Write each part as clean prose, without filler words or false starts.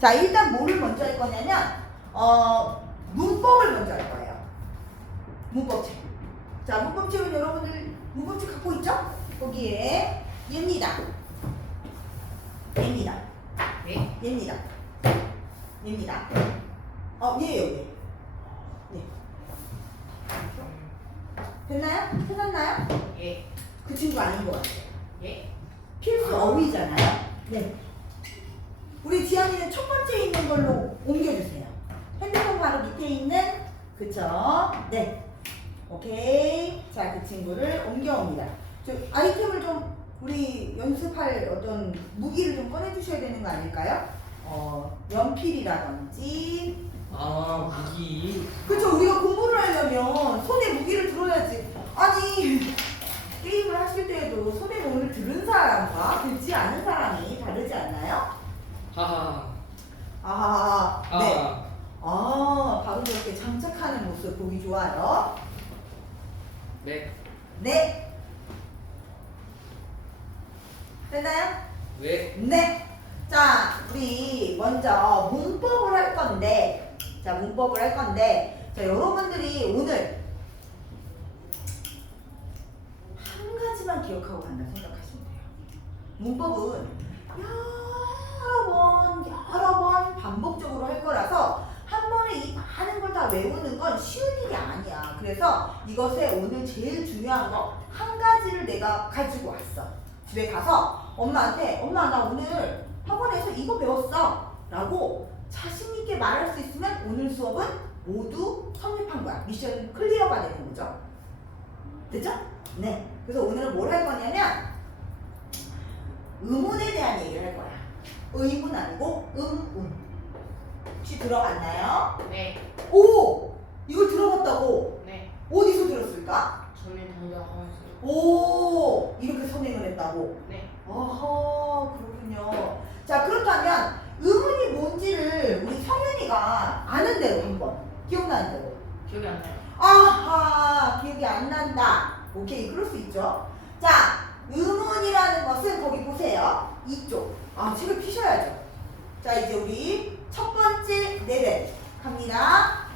자, 일단 뭐를 먼저 할 거냐면 문법을 먼저 할 거예요. 문법책. 자, 문법책은 여러분들 문법책 갖고 있죠? 거기에 얘입니다. 얘입니다. 네. 얘입니다. 얘입니다. 얘예요, 얘. 네. 됐나요? 끝났나요? 예. 그 친구 아닌 것 같아요. 예. 필수 어휘잖아요. 네. 우리 지연이는 첫 번째 있는 걸로 옮겨주세요. 핸드폰 바로 밑에 있는, 그쵸? 네. 오케이. 자, 그 친구를 옮겨옵니다. 저 아이템을 좀 우리 연습할 어떤 무기를 좀 꺼내주셔야 되는 거 아닐까요? 연필이라든지. 무기. 그쵸, 우리가 공부를 하려면 손에 무기를 들어야지. 아니, 게임을 하실 때에도 손에 무기를 들은 사람과 들지 않은 사람이 다르지 않나요? 하하. 네. 바로 저렇게 장착하는 모습 보기 좋아요. 네. 네. 됐나요? 네. 네. 자, 우리 먼저 문법을 할 건데, 자, 여러분들이 오늘 한 가지만 기억하고 간다 생각하시면 돼요. 문법은 여러 번 반복적으로 할 거라서 한 번에 이 많은 걸 다 외우는 건 쉬운 일이 아니야. 그래서 이것에 오늘 제일 중요한 거 한 가지를 내가 가지고 왔어. 집에 가서 엄마한테 엄마 나 오늘 학원에서 이거 배웠어 라고 자신 있게 말할 수 있으면 오늘 수업은 모두 성립한 거야. 미션 클리어가 되는 거죠. 됐죠? 네. 그래서 오늘은 뭘 할 거냐면 의문에 대한 얘기를 할 거야. 의문 아니고 의문. 혹시 들어봤나요? 네. 오! 이걸 들어봤다고? 네. 어디서 들었을까? 저는 당장하면서. 오! 이렇게 선행을 했다고? 네. 어허, 그렇군요. 자, 그렇다면 의문이 뭔지를 우리 성현이가 아는 대로 한번 기억나는 대로. 기억이 안 나요. 아하, 기억이 안 난다. 오케이, 그럴 수 있죠. 자, 의문이라는 것은 거기 보세요. 이쪽. 책을 피셔야죠. 자, 이제 우리 첫 번째 레벨 갑니다.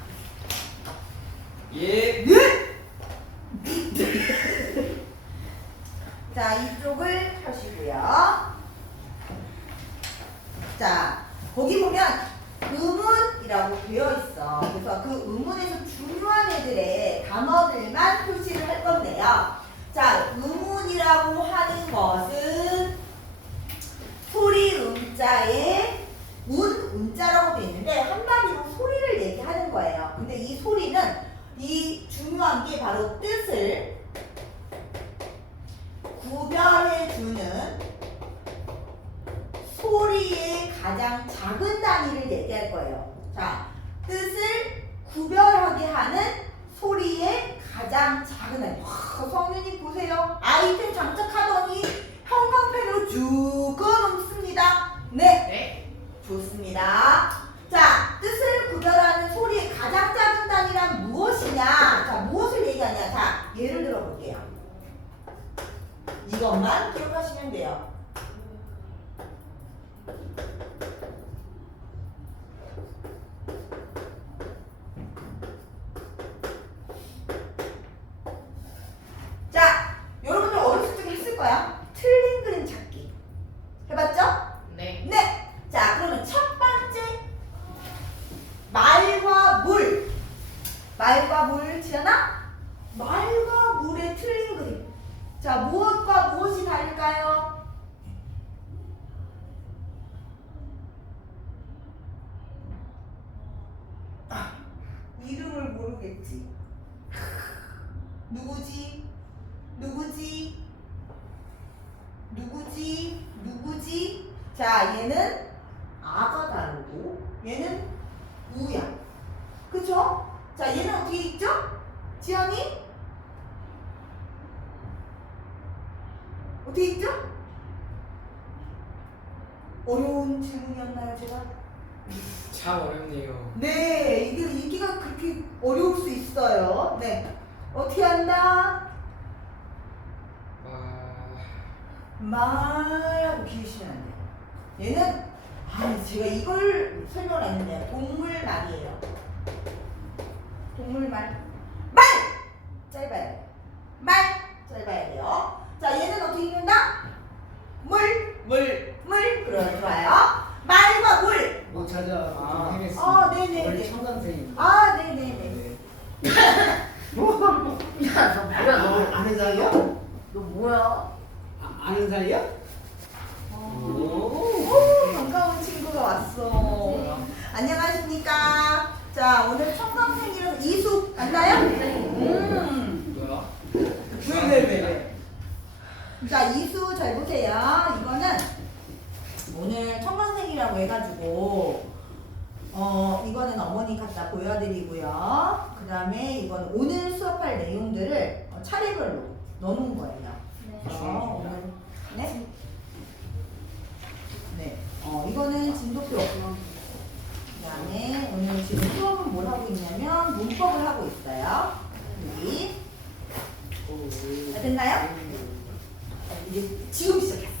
예. 네! 자, 이쪽을 펴시고요. 자, 거기 보면 의문이라고 되어 있어. 그래서 그 의문에서 중요한 애들의 단어들만 표시를 할 건데요. 자, 의문이라고 하는 것은 소리 음자에 운자라고 되어 있는데 한마디로 소리를 얘기하는 거예요. 근데 이 소리는 이 중요한 게 바로 뜻을 구별해주는 소리의 가장 작은 단위를 얘기할 거예요. 자, 뜻을 구별하게 하는 소리의 가장 작은 단위. 성윤이 보세요. 아이템 장착하더니 형광펜으로 쭉 그어놓습니다. 네. 네. 좋습니다. 자, 뜻을 구별하는 소리의 가장 작은 단위란 무엇이냐? 자, 무엇을 얘기하냐? 자, 예를 들어 볼게요. 이것만 기억하시면 돼요. 자, 여러분들 어렸을 적에 했을 거야. 틀린 그림 찾기. 해봤죠? 네. 네. 자, 그러면 첫 번째 말과 물. 말과 물, 지연아? 말과 물의 틀린 그림. 자, 무엇과 무엇이 다를까요? 이름을 모르겠지. 누구지? 누구지? 누구지? 누구지? 자, 얘는 아가 다르고 얘는 우야. 그쵸? 자, 얘는 어떻게 읽죠? 지연이? 어떻게 읽죠? 어려운 질문이었나요, 제가? 참 어렵네요. 네, 이게 읽기가 그렇게 어려울 수 있어요. 네. 어떻게 한다? 말하고 기으시면 안 돼요. 얘는 제가 이걸 설명을 했는데 동물말이에요. 동물말. 말! 짧아야 돼. 말! 짧아야 돼요. 자, 얘는 어떻게 읽는다? 물! 물. 물! 그래, 좋아요. 말과 물! 못 찾아. 아. 해냈습니다. 네네네. 원래 청강생입니다. 네네네. 야, 너 뭐야, 너. 아는 사이야? 너 뭐야? 아는 사이야? 오, 반가운 친구가 왔어. 안녕하십니까. 자, 오늘 청강생 이름 이수 맞나요? 뭐야? 왜? 자, 이수 잘 보세요. 이거는 오늘 청강생이라고 해가지고 이거는 어머니 갖다 보여드리고요. 그 다음에 이거는 오늘 수업할 내용들을 차례별로 넣어놓은 거예요. 오늘 네? 네. 이거는 진도표. 그 다음에 오늘 지금 수업은 뭘 하고 있냐면 문법을 하고 있어요. 여기. 다 됐나요? 이제 지금 시작했어.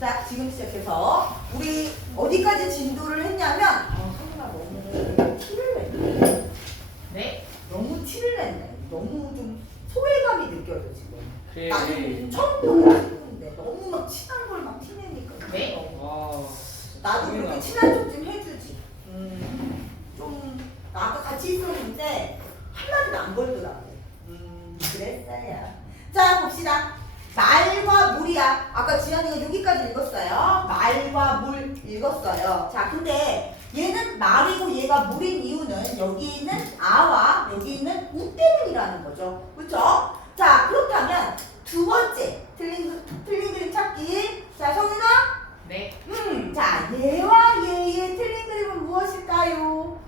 자, 지금 시작해서 우리 어디까지 진도를 했냐면 성민아 너무 티를 냈네. 네? 너무 티를 냈네. 너무 좀 소외감이 느껴져 지금. 그래. 나는 처음 보는 친구인데 너무 막 친한 걸 막 티내니까. 네? 와. 나도 그렇게 친한 척 좀 해주지. 좀 아까 같이 있었는데 한마디도 안 걸더라고. 그랬어요. 자, 봅시다. 말과 물이야. 아까 지연이가 여기까지 읽었어요. 말과 물 읽었어요. 자, 근데 얘는 말이고 얘가 물인 이유는 여기 있는 아와 여기 있는 우 때문이라는 거죠. 그렇죠? 자, 그렇다면 두 번째 틀린 그림 찾기. 자, 성윤아. 네. 자, 얘와 얘의 틀린 그림은 무엇일까요?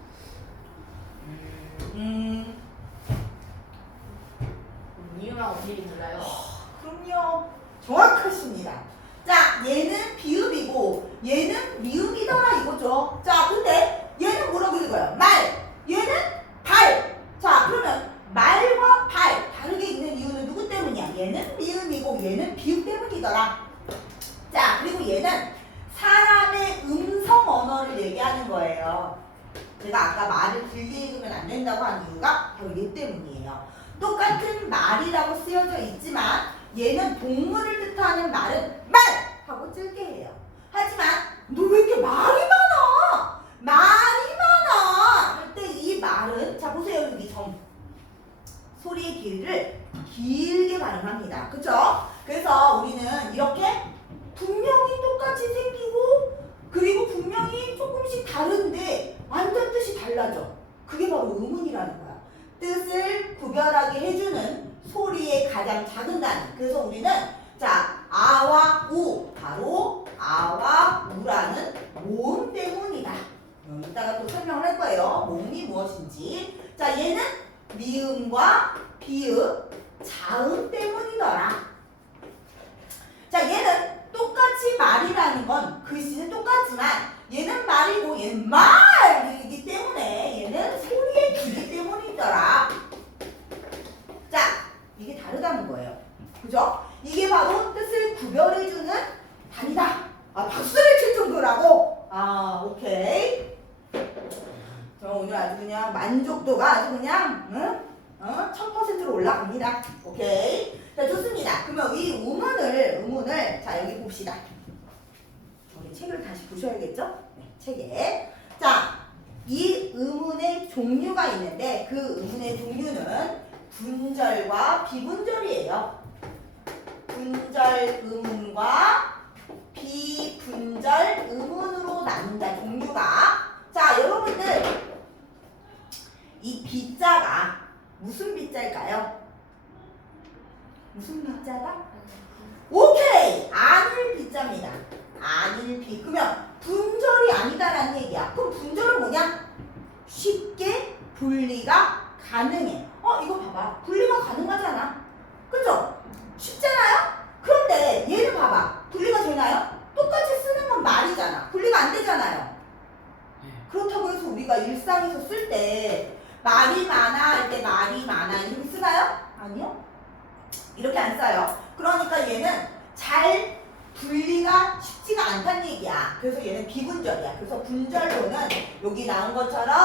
이유랑 어딜이 달라요? 그럼요. 정확하십니다. 자, 얘는 비읍이고 얘는 미음이더라 이거죠. 자, 근데 얘는 뭐라고 읽어요? 말. 얘는 발. 자, 그러면 말과 발 다르게 읽는 이유는 누구 때문이야? 얘는 미음이고 얘는 비읍 때문이더라. 자, 그리고 얘는 사람의 음성 언어를 얘기하는 거예요. 제가 아까 말을 길게 읽으면 안 된다고 한 이유가 바로 얘 때문이에요. 똑같은 말이라고 쓰여져 있지만 얘는 동물을 뜻하는 말은 말! 하고 짧게 해요. 하지만 너 왜 이렇게 말이 많아? 말이 많아! 할 때 이 말은 자 보세요 여기 점 소리의 길이를 길게 발음합니다. 그쵸? 그래서 우리는 이렇게 분명히 똑같이 생기고 그리고 분명히 조금씩 다른데 완전 뜻이 달라져. 그게 바로 의문이라는 거야. 뜻을 구별하게 해주는 소리의 가장 작은 단위. 그래서 우리는 자 아와 우 바로 아와 우라는 모음 때문이다. 이따가 또 설명을 할 거예요. 모음이 무엇인지. 자 얘는 미음과 비읍, 자음 때문이더라. 자 얘는 똑같이 말이라는 건 글씨는 똑같지만 얘는 말이고 얘는 말이기 때문에 얘는 소리의 길이 때문이더라. 자 이게 다르다는 거예요. 그죠? 이게 바로 뜻을 구별해주는 단위다. 박수를 칠 정도라고? 오케이. 저 오늘 아주 그냥 만족도가 아주 그냥 1000%로 올라갑니다. 오케이. 자 좋습니다. 그러면 이 의문을 자 여기 봅시다. 우리 책을 다시 보셔야겠죠? 네, 책에. 자, 이 의문의 종류가 있는데 그 의문의 종류는 분절과 비분절이에요. 분절 의문과 비분절 의문으로 나눈다 종류가. 자, 여러분들 이 비자가 무슨 비자일까요? 무슨 비자다? 오케이! 아닐 비자입니다. 아닐 비. 그러면 분절이 아니다라는 얘기야. 그럼 분절은 뭐냐? 쉽게 분리가 가능해. 이거 봐봐. 분리가 가능하잖아. 그죠? 쉽잖아요? 그런데 얘는 봐봐. 분리가 되나요? 똑같이 쓰는 건 말이잖아. 분리가 안 되잖아요. 그렇다고 해서 우리가 일상에서 쓸 때 말이 많아 할 때 말이 많아 이렇게 쓰나요? 아니요. 이렇게 안 써요. 그러니까 얘는 잘 분리가 쉽지가 않다는 얘기야. 그래서 얘는 비분절이야. 그래서 분절로는 여기 나온 것처럼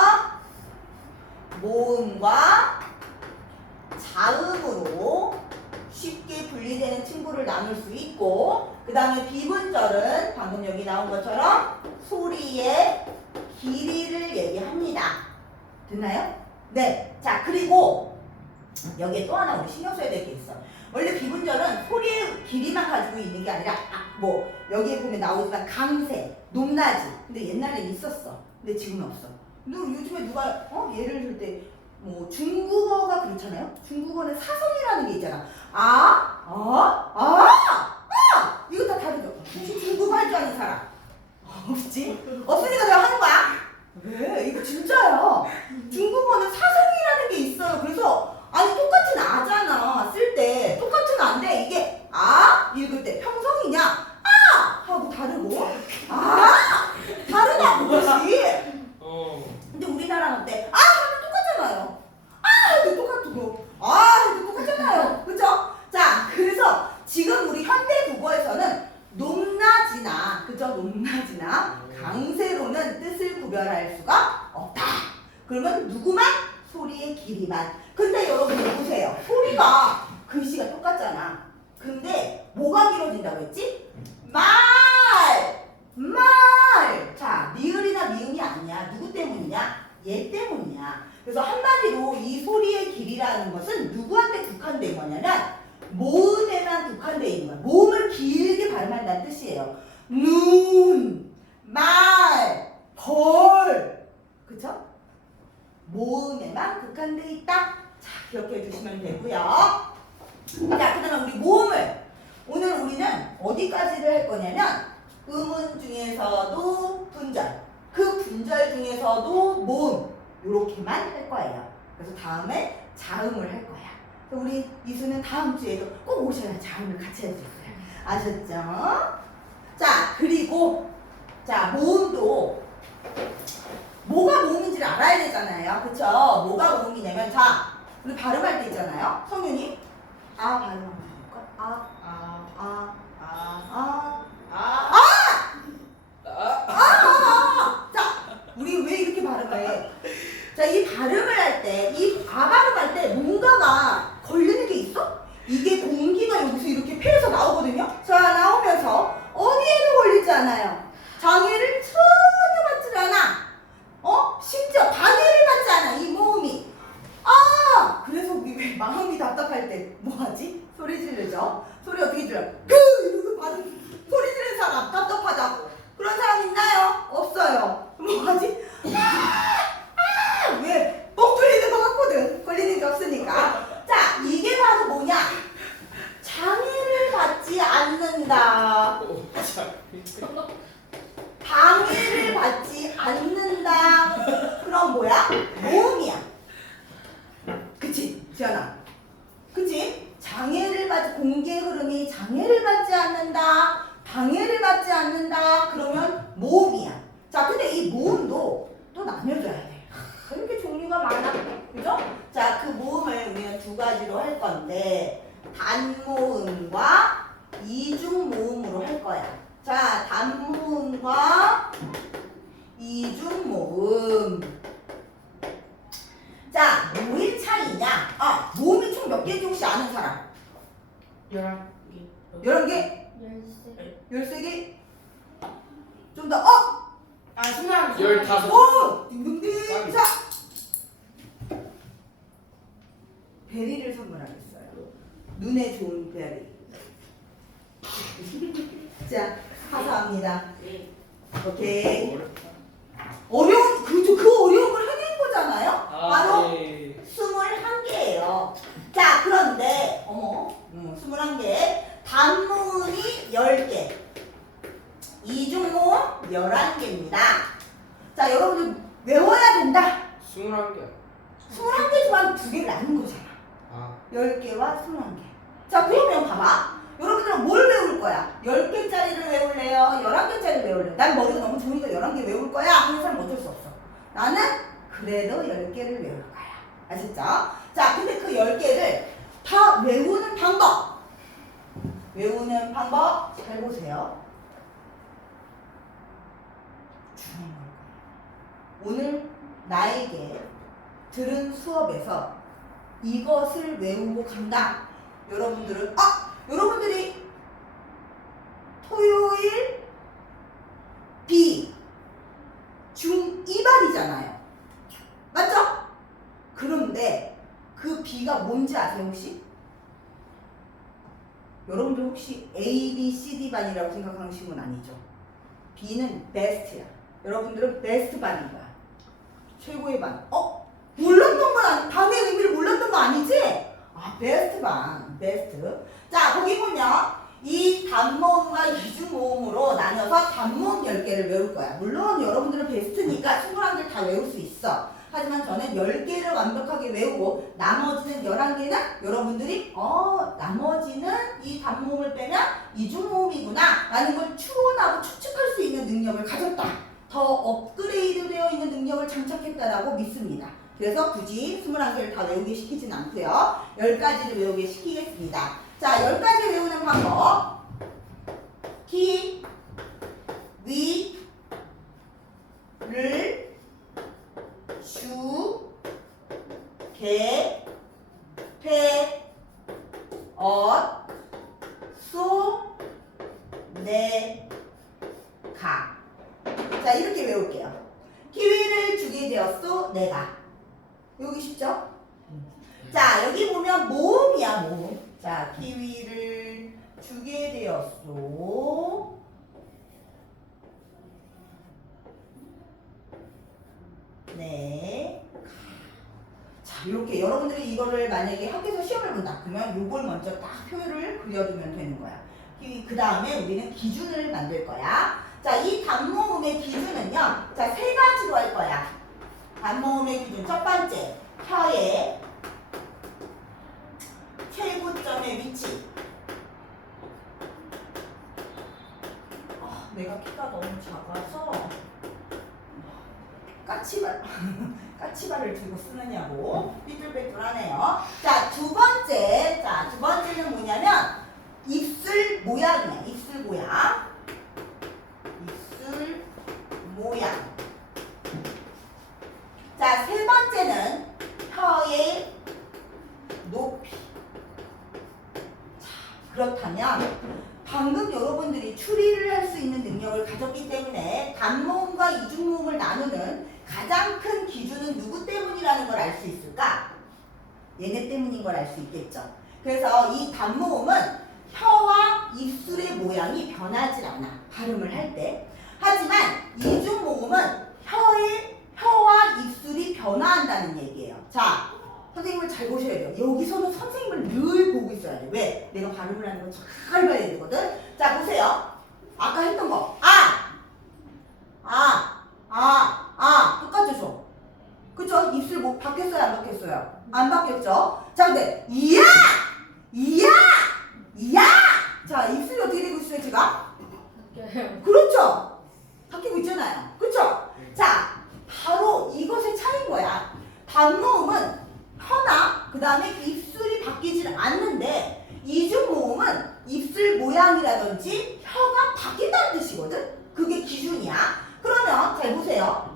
모음과 자음으로 쉽게 분리되는 친구를 나눌 수 있고, 그 다음에 비분절은 방금 여기 나온 것처럼 소리의 길이를 얘기합니다. 됐나요? 네. 자, 그리고 여기에 또 하나 우리 신경 써야 될 게 있어. 원래 비분절은 소리의 길이만 가지고 있는 게 아니라 뭐 여기에 보면 나오지만 강세, 높낮이. 근데 옛날에 있었어. 근데 지금은 없어. 근데 요즘에 누가 예를 들 때 뭐 중국어가 그렇잖아요. 중국어는 사성이라는 게 있잖아. 이거 다 다르죠. 혹시 중국어 할 줄 아는 사람? 없지? 없으니까 내가 하는 거야. 왜? 이거 진짜야. 중국어는 사성이라는 게 있어요. 그래서 아니 똑같은 아잖아. 쓸 때 똑같은 아인데 이게 읽을 때 평성이냐? 하고 다르고 다르다고 그것이. 근데 우리나라는 어때? 하면 똑같잖아요. 해도 똑같고 해도 똑같잖아요. 그죠? 자, 그래서 지금 우리 현대 국어에서는 높낮이나 그죠? 높낮이나 강세로는 뜻을 구별할 수가 없다. 그러면 누구만? 소리의 길이만. 근데 여러분 보세요. 소리가 글씨가 똑같잖아. 근데 뭐가 길어진다고 했지? 말! 자, 미을이나 미음이 아니야. 누구 때문이냐? 얘 때문이야. 그래서 한마디로 이 소리의 길이라는 것은 누구한테 국한된 거냐면 모음에만 국한되어 있는 거야. 모음을 길게 발음한다는 뜻이에요. 눈, 말, 벌. 그쵸? 모음에만 국한되어 있다. 자, 기억해 주시면 되고요. 자, 그 다음에 우리 모음을 오늘 우리는 어디까지를 할 거냐면 음운 중에서도 분절, 그 분절 중에서도 모음 요렇게만 할 거예요. 그래서 다음에 자음을 할 거야. 우리 이수는 다음 주에도 꼭 오셔야 자음을 같이 해주세요. 아셨죠? 자, 그리고 자, 모음도 뭐가 모음인지를 알아야 되잖아요. 그쵸? 뭐가 모음이냐면 자, 우리 발음할 때 있잖아요. 성윤이 발음하면 될까? 자, 우리 왜 이렇게 발음해? 자, 이 발음을 할 때, 이 발음할 때 뭔가가 걸리는 게 있어? 이게 공기가 여기서 이렇게 패에서 나오거든요? 자, 나오면서 어디에도 걸리지 않아요. 장애를 전혀 받지 않아. 심지어 방해를 받지 않아, 이 모음이. 그래서 우리 왜 마음이 답답할 때 뭐하지? 소리 지르죠? 소리 어떻게 질러? 이러고 소리 지르는 사람 답답하다고. 그런 사람 있나요? 없어요. 뭐하지? 왜? 뻥 뚫리는 것 같거든. 걸리는 게 없으니까. 자, 이게 바로 뭐냐? 장애를 받지 않는다. 방해를 받지 않는다. 그럼 뭐야? 모음이야. 그치? 지연아. 그치? 장애를 받지, 공기의 흐름이 장애를 받지 않는다. 방해를 받지 않는다. 그러면 모음이야. 자, 근데 이 모음도 또 나뉘어줘야 돼. 이렇게 종류가 많아. 그죠? 자, 그 모음을 우리는 두 가지로 할 건데 단모음과 이중모음으로 할 거야. 자, 단모음과 이중모음. 자, 뭐의 차이냐? 모음이 총 몇 개인지 혹시 아는 사람? 11개. 11개? 13개? 좀 더, 15. 오! 딩동댕! 자! 베리를 선물하겠어요. 눈에 좋은 베리. 자, 감사합니다. 네. 오케이. 어려운, 그 어려운 걸 해낸 거잖아요? 바로 21개예요. 자, 그런데, 21개. 단모음이 10개. 이중모음 11개입니다. 자, 여러분들 외워야 된다. 21개. 21개지만 2개를 나눈 거잖아. 10개와 21개. 자, 그러면 봐봐. 여러분들은 뭘 외울 거야? 10개짜리를 외울래요? 11개짜리를 외울래요? 난 머리가 너무 좋으니까 11개 외울 거야? 하는 사람 어쩔 수 없어. 나는 그래도 10개를 외울 거야. 아셨죠? 자, 근데 그 10개를 다 외우는 방법. 외우는 방법 잘 보세요. 중요한 걸 거예요. 오늘 나에게 들은 수업에서 이것을 외우고 간다. 여러분들이 토요일 B 중2반이잖아요. 맞죠? 그런데 그 B가 뭔지 아세요 혹시? 여러분들 혹시 A, B, C, D 반이라고 생각하시는 건 아니죠? B는 베스트야. 여러분들은 베스트 반인 거야. 최고의 반. 몰랐던 건 반의 의미를 몰랐던 거 아니지? 베스트 반. 베스트. 자, 거기 보면 이 단모음과 이중모음으로 나눠서 단모음 10개를 외울 거야. 물론 여러분들은 베스트니까 21개 다 외울 수 있어. 하지만 저는 10개를 완벽하게 외우고 나머지는 11개는 여러분들이 나머지는 이 단모음을 빼면 이중모음이구나 라는 걸 추론하고 추측할 수 있는 능력을 가졌다. 더 업그레이드 되어 있는 능력을 장착했다라고 믿습니다. 그래서 굳이 21개를 다 외우게 시키진 않고요. 10가지를 외우게 시키겠습니다. 자, 10가지 외우는 방법. 기, 위, 를, 주, 개, 폐, 엇, 소, 내, 가. 자, 이렇게 외울게요. 기회를 주게 되었소, 내가. 여기 쉽죠? 자, 여기 보면 모음이야, 모음. 자, 기회를 주게 되었소. 네. 자, 이렇게 여러분들이 이거를 만약에 학교에서 시험을 본다. 그러면 요걸 먼저 딱 표를 그려두면 되는 거야. 그 다음에 우리는 기준을 만들 거야. 자, 이 단모음의 기준은요. 자, 3가지로 할 거야. 단모음의 기준. 첫 번째, 혀의 최고점의 위치. 내가 키가 너무 작아서 까치발을 들고 쓰느냐고 삐뚤빼뚤하네요. 자, 두 번째는 뭐냐면 입술 모양이야. 입술 모양. 입술 모양. 자, 세 번째는 혀의 높이. 자, 그렇다면 방금 여러분들이 추리를 할 수 있는 능력을 가졌기 때문에 단모음과 이중모음을 나누는 가장 큰 기준은 누구 때문이라는 걸 알 수 있을까? 얘네 때문인 걸 알 수 있겠죠. 그래서 이 단모음은 혀와 입술의 모양이 변하지 않아. 발음을 할 때. 하지만 이중모음은 혀와 입술이 변화한다는 얘기예요. 자, 선생님을 잘 보셔야 돼요. 여기서는 선생님을 늘 보고 있어야 돼. 왜? 내가 발음을 하는 거 잘 봐야 되거든. 자, 보세요. 아까 했던 거. 똑같죠? 그쵸? 입술 뭐 바뀌었어요? 안 바뀌었어요? 안 바뀌었죠? 자, 근데 이야! 자, 입술이 어떻게 되고 있어요, 제가? 그렇죠? 바뀌고 있잖아요. 그쵸? 자, 바로 이것의 차이인 거야. 단모음은 혀나 그 다음에 입술이 바뀌질 않는데 이중모음은 입술 모양이라든지 혀가 바뀐다는 뜻이거든? 그게 기준이야. 그러면 잘 보세요.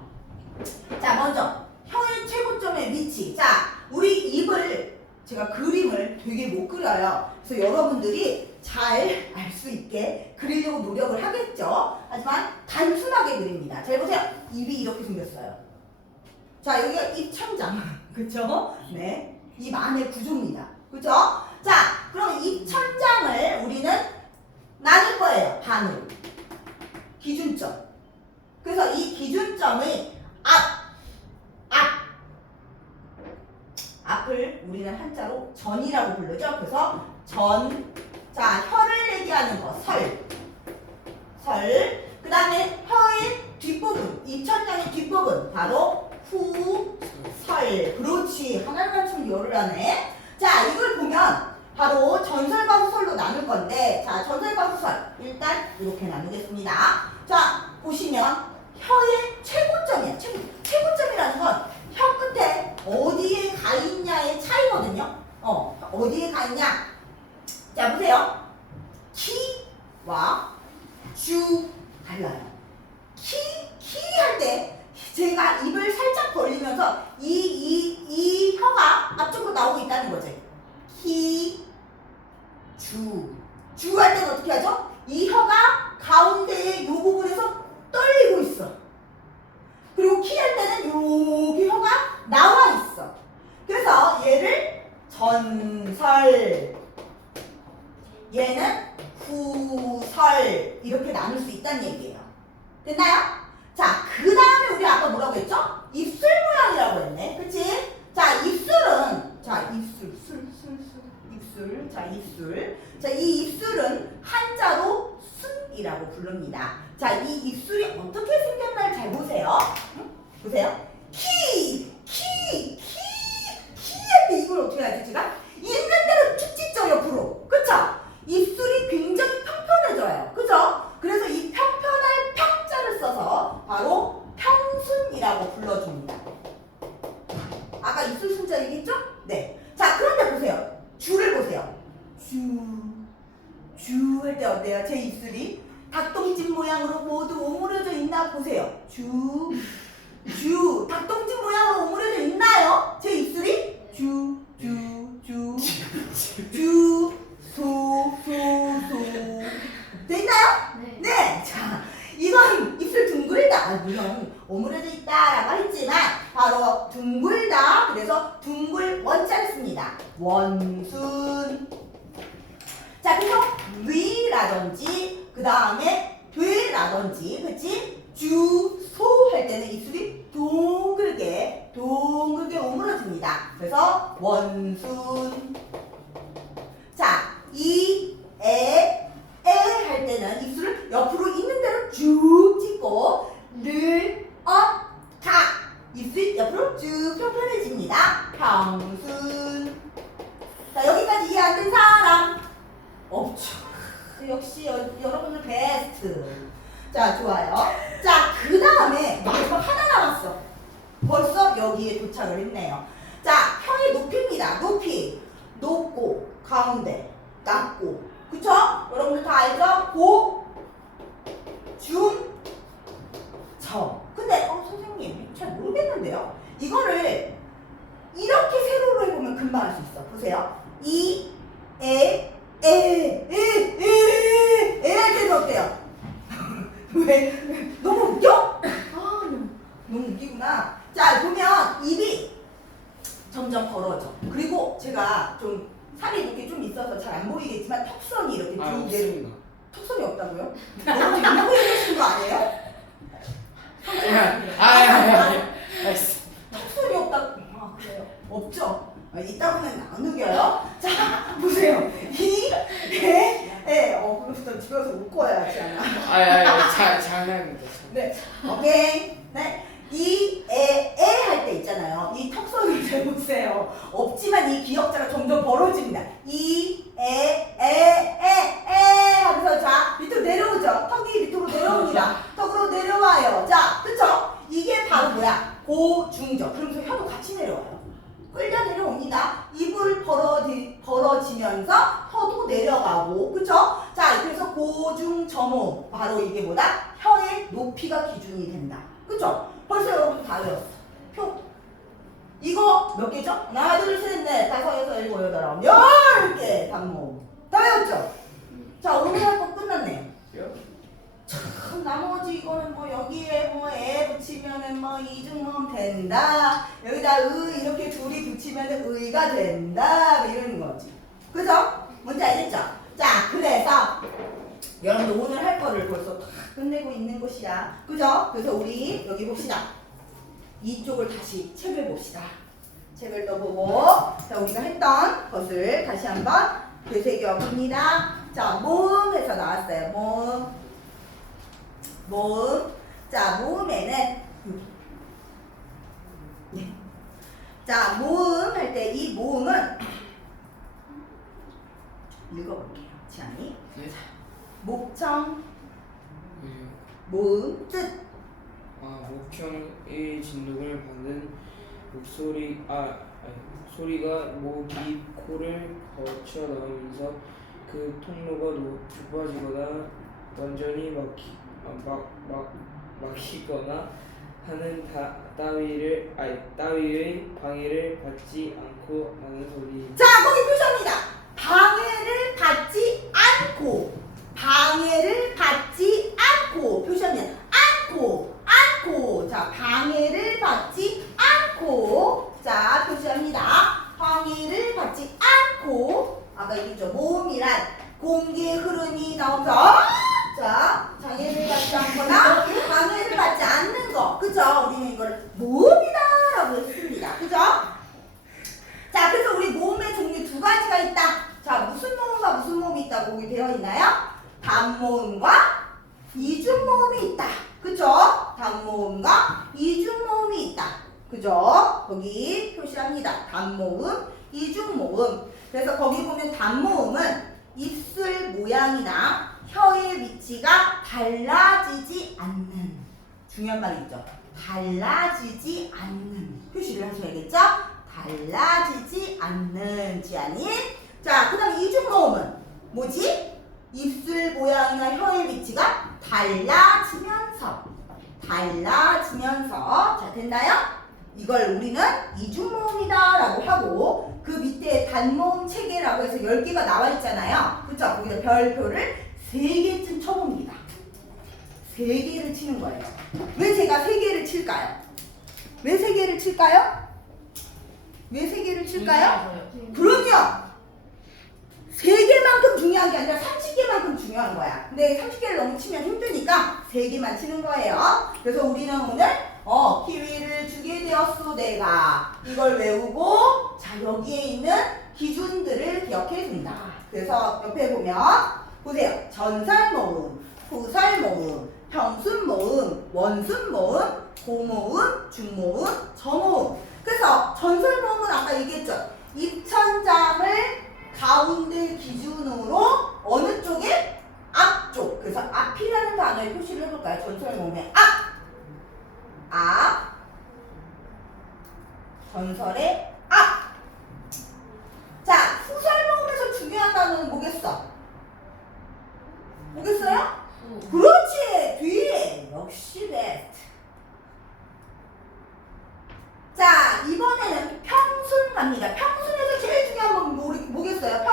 자, 먼저 혀의 최고점의 위치. 자, 우리 입을 제가 그림을 되게 못 그려요. 그래서 여러분들이 잘 알 수 있게 그리려고 노력을 하겠죠. 하지만 단순하게 그립니다. 잘 보세요. 입이 이렇게 생겼어요. 자, 여기가 입천장. 그쵸? 네. 입 안의 구조입니다. 그쵸? 자, 그럼 입천장을 우리는 나눌 거예요. 반으로. 기준점. 그래서 이 기준점의 앞을 우리는 한자로 전이라고 부르죠. 그래서 전. 자, 혀를 얘기하는 거. 설. 그 다음에 혀의 뒷부분. 입천장의 뒷부분. 바로 후설. 그렇지. 하나를 맞추면 열을 하네. 자, 이걸 보면 바로 전설과 후설로 나눌 건데, 자, 전설과 후설 일단 이렇게 나누겠습니다. 자, 보시면 혀의 최고점이야. 최고점이라는 건 혀 끝에 어디에 가 있냐의 차이거든요. 어디에 가 있냐? 자, 보세요. 그러면서 이 혀가 앞쪽으로 나오고 있다는 거지. 키, 주 할 때는 어떻게 하죠? 이 혀가 가운데에 요 부분에서 떨리고 있어. 그리고 키 할 때는 여기 혀가 나와 있어. 그래서 얘를 전설, 얘는 후설 이렇게 나눌 수 있다는 얘기예요. 됐나요? 자, 그 다음에 우리 아까 뭐라고 했죠? 입술 모양이라고 했네. 그치? 자, 입술은, 자, 입술. 자, 입술. 자, 이 입술은 한자로 순이라고 부릅니다. 자, 이 입술이 어떻게 생겼나를 잘 보세요. 응? 보세요. 키 할 때 이걸 어떻게 하지, 제가? 있는 대로 쭉 찢죠, 옆으로. 그쵸? 입술이 굉장히 평평해져요. 그죠? 그래서 이 평평할 평자를 써서 바로 평순이라고 불러줍니다. 아까 입술 순자 얘기했죠? 네. 자, 그런데 보세요. 주를 보세요. 주 할 때 어때요? 제 입술이 닭똥집 모양으로 모두 오므려져 있나 보세요. 주 닭똥집 모양으로 오므려져 있나요? 제 입술이 소 됐나요? 네. 네. 자, 이건 입술 둥글다. 물론 오므려져 있다라고 했지만 바로 둥글다. 그래서 둥글 원자를 씁니다. 원순. 자, 그래서 위라든지 그 다음에 되라든지, 그치? 소 할 때는 입술이 동글게 오므려집니다. 그래서 원순. 자, 할 때는 입술을 옆으로 있는 대로 쭉 찢고 입술이 옆으로 쭉 평평해집니다. 평순. 자, 여기까지 이해 안 된 사람? 없죠. 역시 여러분들 베스트. 자, 좋아요. 자, 그 다음에 마지막 하나 남았어. 벌써 여기에 도착을 했네요. 자, 혀의 높이입니다. 높이. 높고, 가운데, 낮고. 그쵸? 여러분들 다 알죠? 고, 중, 저. 근데, 선생님, 잘 모르겠는데요? 이거를 이렇게 세로로 해보면 금방 할 수 있어. 보세요. 할 때는 어때요? 왜? 너무 웃겨? 너무 웃기구나. 자, 보면 입이 점점 벌어져. 그리고 제가 좀 살이 이렇게 좀 있어서 잘 안 보이겠지만 턱선이 이렇게 쭉 내려. 없습니다. 턱선이 없다고요? 여러분 이거 얘기하시는 거 아니에요? 턱선이 없다고. 아, 그래요? 없죠? 이따구는 안 우겨요? 자, 보세요. 그럼 집에 가서 웃고 와야지 않아? 장난입니다. 네, 오케이. 네, 할 때 있잖아요. 이 턱선을 잘 보세요. 없지만 이 기역자가 점점 벌어집니다. 하면서 자 밑으로 내려오죠. 턱이 밑으로 내려옵니다. 턱으로 내려와요. 자, 그쵸? 이게 바로 뭐야? 고중저. 그러면서 혀도 같이 내려와요. 끌려 내려옵니다. 입을 벌어지면서 혀도 내려가고, 그쵸? 자, 그래서 고중저모. 바로 이게 뭐다? 혀의 높이가 기준이 된다. 그쵸? 벌써 여러분 다 외웠어. 표. 이거 몇 개죠? 하나, 둘, 셋, 넷, 다섯, 여섯, 일곱, 여덟, 아홉, 10개 단모. 다 외웠죠? 자, 오늘 할 거 끝났네요. 참, 나머지 이거는 뭐 여기에 뭐 에 붙이면은 뭐 이중모음 된다. 여기다 이렇게 둘이 붙이면은 의가 된다. 뭐 이러는 거지. 그죠? 뭔지 알겠죠? 자, 그래서 여러분들 오늘 할 거를 벌써 다 끝내고 있는 것이야. 그죠? 그래서 우리 여기 봅시다. 이쪽을 다시 책을 봅시다. 책을 떠보고, 자, 우리가 했던 것을 다시 한번 되새겨 봅니다. 자, 모음에서 나왔어요. 모음. 자, 모음에는 네. 자, 모음 할 때 이 모음은 읽어볼게요. 지안이. 네. 목청, 모음, 뜻. 목형의 진동을 받는 소리가 목, 입, 코를 거쳐 나오면서 그 통로가 좁아지거나 완전히 막히거나 하는 따위의 방해를 받지 않고 하는 소리. 자, 거기 표시합니다. 방해를 받지 않고, 방해를 받지 않고 표시합니다. 않고. 자, 방해를 받지 않고. 자, 표시합니다. 방해를 받지 않고. 아까 얘기했죠. 모음이란 공기의 흐름이 나오면서 자, 장애를 받지 않거나 방해를 받지 않는 거. 그죠? 우리는 이걸 모음이다 라고 했습니다. 그죠? 자, 그래서 우리 모음의 종류 두 가지가 있다. 자, 무슨 모음과 무슨 모음이 있다고 거기 되어 있나요? 단모음과 이중모음이 있다. 그죠? 단모음과 이중모음이 있다. 그죠? 거기 표시합니다. 단모음, 이중모음. 그래서 거기 보면 단모음은 입술 모양이나 혀의 위치가 달라지지 않는, 중요한 말이 있죠. 달라지지 않는 표시를 하셔야겠죠? 달라지지 않는 지아님. 자, 그 다음에 이중모음은 뭐지? 입술 모양이나 혀의 위치가 달라지면서. 자, 됐나요? 이걸 우리는 이중모음이다 라고 하고, 그 밑에 단모음 체계라고 해서 10개가 나와 있잖아요. 그쵸? 거기다 별표를 3개쯤 쳐봅니다. 3개를 치는 거예요. 왜 제가 3개를 칠까요? 왜 3개를 칠까요? 왜 3개를 칠까요? 그럼요! 3개만큼 중요한 게 아니라 30개만큼 중요한 거야. 근데 30개를 너무 치면 힘드니까 3개만 치는 거예요. 그래서 우리는 오늘 키위를 주게 되었소 내가, 이걸 외우고, 자, 여기에 있는 기준들을 기억해 준다. 그래서 옆에 보면 보세요. 전설모음, 후설모음, 평순모음, 원순모음, 고모음, 중모음, 저모음. 그래서 전설모음은 아까 얘기했죠. 입천장을 가운데 기준으로 어느 쪽에? 앞쪽. 그래서 앞이라는 단어에 표시를 해볼까요? 전설모음의 앞. 전설의 앞. 자, 후설모음에서 중요한 단어는 뭐겠어? 뭐겠어요? 그렇지! 뒤에! 역시 베스트. 자, 이번에는 평순 갑니다. 평순에서 제일 중요한 건 뭐겠어요?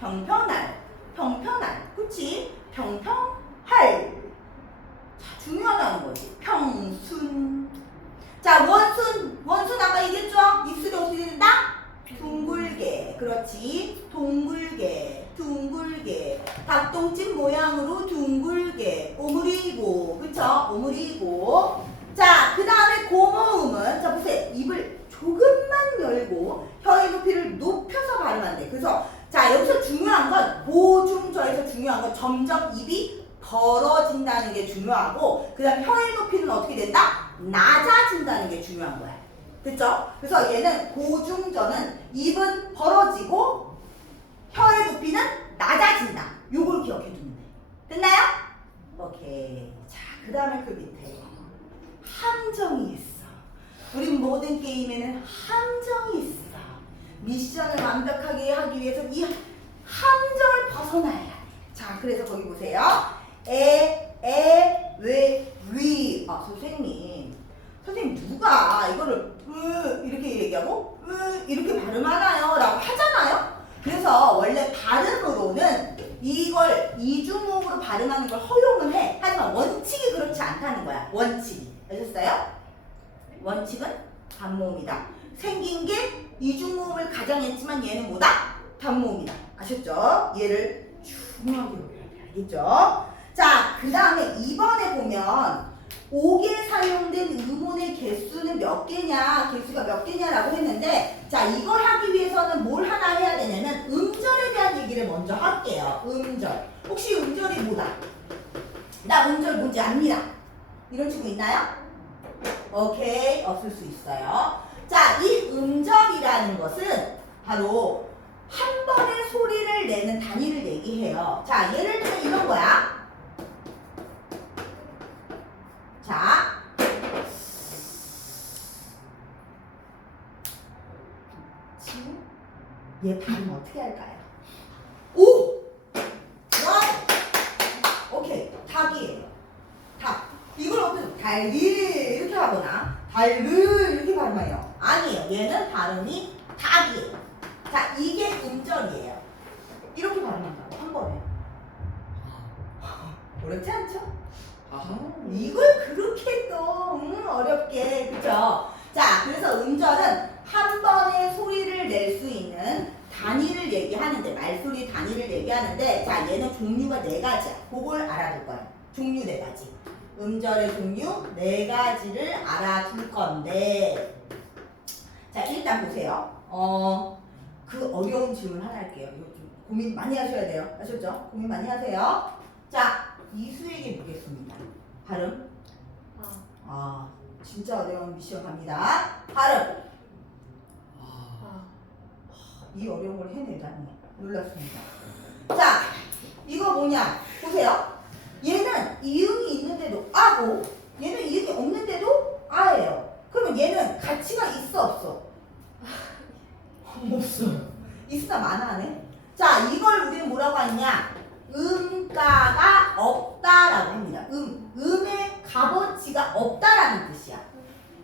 평평할. 그치? 평평할. 자, 중요하다는 거지. 평순. 자, 원순 아까 얘기했죠? 입술이 어떻게 된다? 둥글게. 그렇지. 둥글게. 닭똥집 모양으로 둥글게. 오므리고. 그쵸? 오므리고. 자, 그 다음에 고모음은, 자, 보세요. 입을 조금만 열고 혀의 높이를 높여서 발음하면 돼. 그래서, 자, 여기서 중요한 건, 보중저에서 중요한 건 점점 입이 벌어진다는 게 중요하고, 그 다음 혀의 높이는 어떻게 된다? 낮아진다는 게 중요한 거야. 그쵸? 그래서 얘는 고중저는 입은 벌어지고 혀의 높이는 낮아진다. 요걸 기억해 두면 돼. 됐나요? 오케이. 자, 그 다음에 그 밑에 함정이 있어. 우리 모든 게임에는 함정이 있어. 미션을 완벽하게 하기 위해서 이 함정을 벗어나야 돼. 자, 그래서 거기 보세요. 위. 선생님 누가 이거를 이렇게 얘기하고 이렇게 발음하나요? 라고 하잖아요. 그래서 원래 발음으로는 이걸 이중모음으로 발음하는 걸 허용은 해. 하지만 원칙이 그렇지 않다는 거야. 원칙이. 아셨어요? 원칙은 단모음이다. 생긴 게 이중모음을 가장했지만 얘는 뭐다? 단모음이다. 아셨죠? 얘를 중요하게 여겨야 돼. 알겠죠? 자, 그 다음에 2번에 보면 옥에 사용된 음운의 개수는 몇 개냐, 개수가 몇 개냐라고 했는데, 자, 이걸 하기 위해서는 뭘 하나 해야 되냐면 음절에 대한 얘기를 먼저 할게요. 음절. 혹시 음절이 뭐다? 나 음절 뭔지 압니다. 이런 친구 있나요? 오케이, 없을 수 있어요. 자, 이 음절이라는 것은 바로 한 번의 소리를 내는 단위를 얘기해요. 자, 예를 들면 이런 거야. 자, 지금 얘 발음 어떻게 할까요? 오! 오케이, 닭이에요. 닭. 이걸 어떻게 달기 이렇게 하거나 발을 이렇게 발음해요. 아니에요. 얘는 발음이 닭이에요. 자, 이게 음절이에요. 이렇게 발음한다고 한 번에. 어렵지 않죠? 이걸 그렇게 또 어렵게, 그죠? 자, 그래서 음절은 한 번에 소리를 낼 수 있는 단위를 얘기하는데, 말소리 단위를 얘기하는데, 자, 얘는 종류가 4가지야. 그걸 알아둘 거야. 종류 4가지. 음절의 종류 4가지를 알아둘 건데, 자, 일단 보세요. 그 어려운 질문 하나 할게요. 이거 좀 고민 많이 하셔야 돼요. 아셨죠? 고민 많이 하세요. 자, 이수에게 묻겠습니다. 발음. 진짜 어려운 미션 갑니다. 발음. 이 어려운 걸 해내다니 놀랐습니다. 자, 이거 뭐냐? 보세요. 얘는 이응이 있는데도 아고, 얘는 이응이 없는데도 아예요. 그러면 얘는 가치가 있어 없어? 없어요. 있으나 마나네. 자, 이걸 우리는 뭐라고 하느냐? 음가가 없다라고 합니다. 음의 값어치가 없다라는 뜻이야.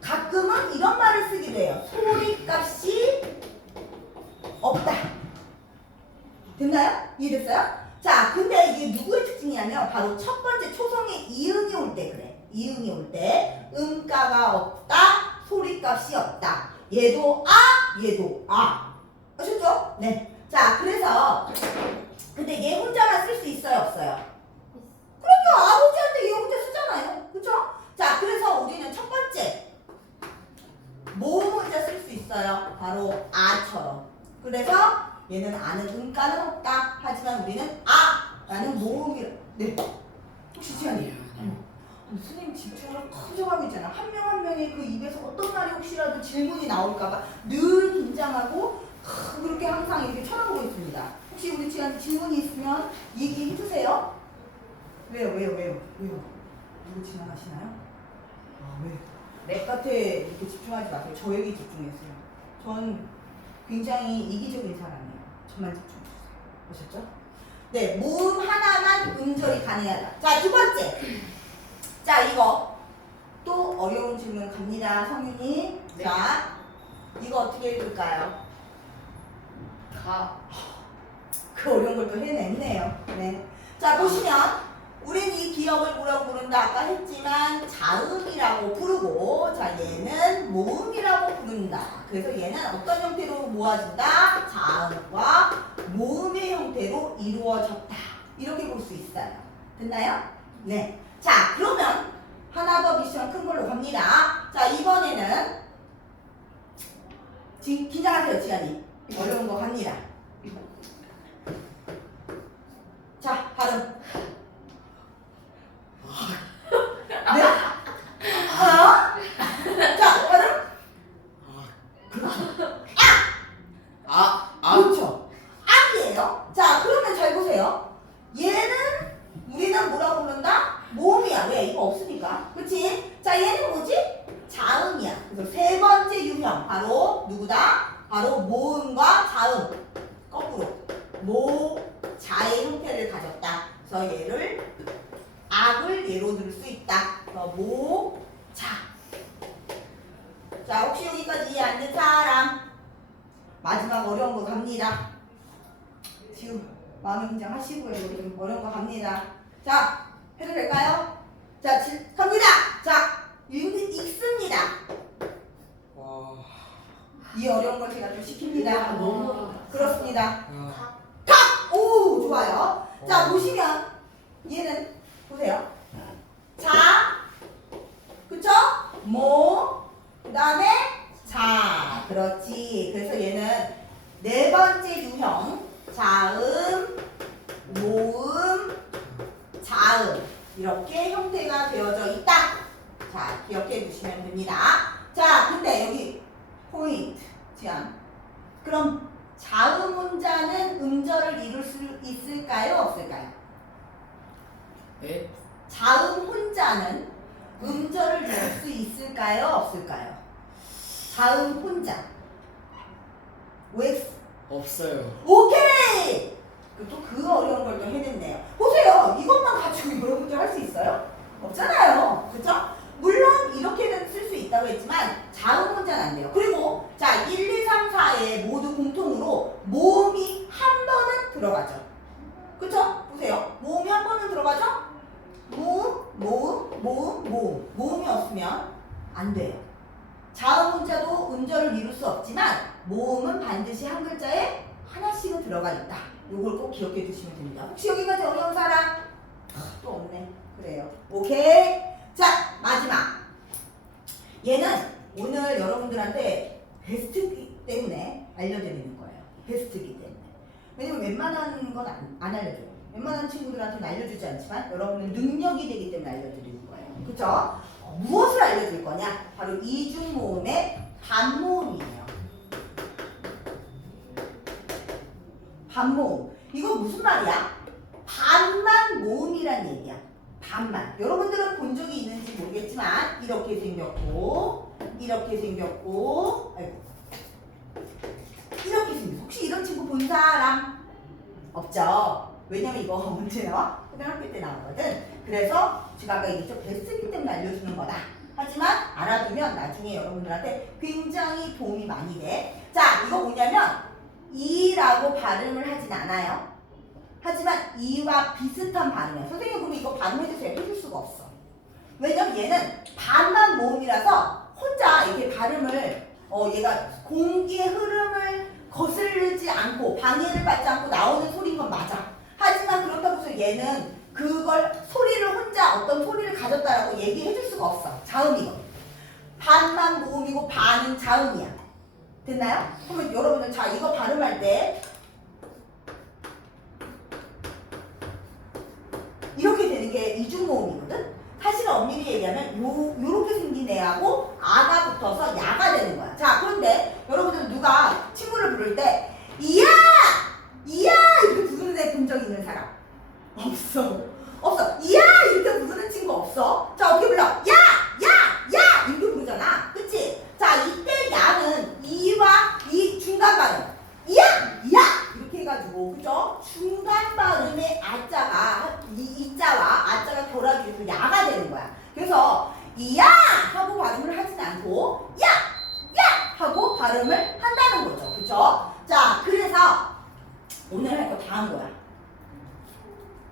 가끔은 이런 말을 쓰기도 해요. 소리값이 없다. 됐나요? 이해됐어요? 자, 근데 이게 누구의 특징이냐면 바로 첫 번째 초성에 이응이 올 때 그래. 이응이 올 때 음가가 없다, 소리값이 없다. 얘도 얘도 아셨죠? 네. 자, 그래서 근데 얘 혼자만 쓸 수 있어요, 없어요? 그럼요. 아버지한테 얘 혼자 쓰잖아요. 그쵸? 자, 그래서 우리는 첫 번째 모음 혼자 쓸 수 있어요. 바로 아처럼. 그래서 얘는 아는 음가는 없다. 하지만 우리는 아라는 모음이. 네. 혹시 지안이? 선생님 집중을 커져가고 있잖아. 한 명 한 명의 그 입에서 어떤 말이 혹시라도 질문이 나올까봐 늘 긴장하고 그렇게 항상 이렇게 쳐다보고 있습니다. 혹시 우리 지안이 질문이 있으면 얘기해 주세요. 왜요? 누구 지나가시나요? 왜? 내 곁에 이렇게 집중하지 마세요. 저에게 집중했어요. 전 굉장히 이기적인 사람이에요. 저만 집중해주세요. 보셨죠? 네, 모음 하나만 음절이 가능하다. 자, 두 번째. 자, 이거 또 어려운 질문 갑니다. 성윤이. 네. 자, 이거 어떻게 읽을까요? 그 어려운 걸 또 해냈네요. 네. 자, 보시면 우린 이 기억을 뭐라고 부른다? 아까 했지만 자음이라고 부르고, 자, 얘는 모음이라고 부른다. 그래서 얘는 어떤 형태로 모아진다? 자음과 모음의 형태로 이루어졌다. 이렇게 볼 수 있어요. 됐나요? 네. 자, 그러면 하나 더 미션 큰 걸로 갑니다. 자, 이번에는 긴장하세요, 지안이. 어려운 거 갑니다. 자, 발음. 네? 자, 발음. 그렇죠. 악이에요. 자, 그러면 잘 보세요. 얘는 우리는 뭐라고 부른다? 모음이야. 왜? 이거 없으니까. 그치? 자, 얘는 뭐지? 자음이야. 그래서 세 번째 유형. 바로 누구다? 바로 모음과 자음. 거꾸로. 자의 형태를 가졌다. 그래서 얘를 악을 예로 들 수 있다. 그래서 자. 자, 혹시 여기까지 이해 안 된 사람? 마지막 어려운 거 갑니다. 지금 마음의 긴장 하시고요. 좀 어려운 거 갑니다. 자, 해도 될까요? 자, 갑니다. 자, 읽습니다. 이 어려운 걸 제가 좀 시킵니다. 너무 그렇습니다. 오, 좋아요. 자, 보시면 얘는 보세요. 자, 그쵸? 그 다음에 자. 그렇지. 그래서 얘는 네 번째 유형. 자음, 모음, 자음. 이렇게 형태가 되어져 있다. 자, 기억해 두시면 됩니다. 자, 근데 여기 포인트. 지안. 그럼 자음 혼자는 음절을 이룰 수 있을까요? 없을까요? 네? 자음 혼자는 음절을 이룰 수 있을까요? 없을까요? 자음 혼자. OX. 없어요. 오케이! 또 그 어려운 걸 또 해냈네요. 보세요. 이것만 가지고 여러분들 할 수 있어요? 없잖아요. 그쵸? 물론 이렇게는 쓸 수 있다고 했지만 자음 문자는 안 돼요. 그리고 자 1, 2, 3, 4에 모두 공통으로 모음이 한 번은 들어가죠. 그쵸? 보세요. 모음이 한 번은 들어가죠? 모음이 없으면 안 돼요. 자음 문자도 음절을 이룰 수 없지만 모음은 반드시 한 글자에 하나씩은 들어가 있다. 요걸 꼭 기억해 주시면 됩니다. 혹시 여기까지 어려운 사람? 또 없네. 그래요. 오케이. 자, 마지막. 얘는 오늘 여러분들한테 베스트이기 때문에 알려드리는 거예요. 베스트이기 때문에. 왜냐면 웬만한 건 안 알려줘요. 웬만한 친구들한테는 알려주지 않지만 여러분은 능력이 되기 때문에 알려드리는 거예요. 그쵸? 무엇을 알려줄 거냐? 바로 이중모음의 반모음이에요. 반모음. 이거 무슨 말이야? 반만 모음이란 얘기야. 반만. 여러분들은 본 적이 있는지 모르겠지만 이렇게 생겼고 이렇게 생겼고 아이고 이렇게 생겼어. 혹시 이런 친구 본 사람? 없죠? 왜냐면 이거 문제 나와? 초등학교 때 나오거든. 그래서 제가 아까 얘기했죠. 베스트이기 때문에 알려주는 거다. 하지만 알아두면 나중에 여러분들한테 굉장히 도움이 많이 돼. 자, 이거 뭐냐면 이라고 발음을 하진 않아요. 하지만 이와 비슷한 발음이야. 선생님 그럼 이거 발음해주세요. 해줄 수가 없어. 왜냐면 얘는 반만 모음이라서 혼자 이렇게 발음을 얘가 공기의 흐름을 거스르지 않고 방해를 받지 않고 나오는 소리인 건 맞아. 하지만 그렇다고 해서 얘는 그걸 소리를 혼자 어떤 소리를 가졌다라고 얘기해 줄 수가 없어. 자음이거. 반만 모음이고 반은 자음이야. 됐나요? 그러면 여러분들 자 이거 발음할 때 이렇게 되는 게 이중모음이거든? 사실은 엄밀히 얘기하면 요렇게 생긴 애하고 아가 붙어서 야가 되는 거야. 자, 그런데 여러분들 누가 친구를 부를 때 이야! 이야! 이렇게 부르는 애 본 적 있는 사람? 없어. 없어. 이야! 이렇게 부르는 친구 없어. 자, 어떻게 불러? 야! 야! 야! 이렇게 부르잖아. 그치? 자, 이때 야는 이와 이 중간 발음. 이야! 이야! 이렇게 해가지고, 그죠? 중간 발음의 아자가, 이자와 아자가 결합이 돼서 야가 되는 거야. 그래서, 이야! 하고 발음을 하진 않고, 야! 야! 하고 발음을 한다는 거죠. 그죠? 자, 그래서, 오늘 할 거 다 한 거야.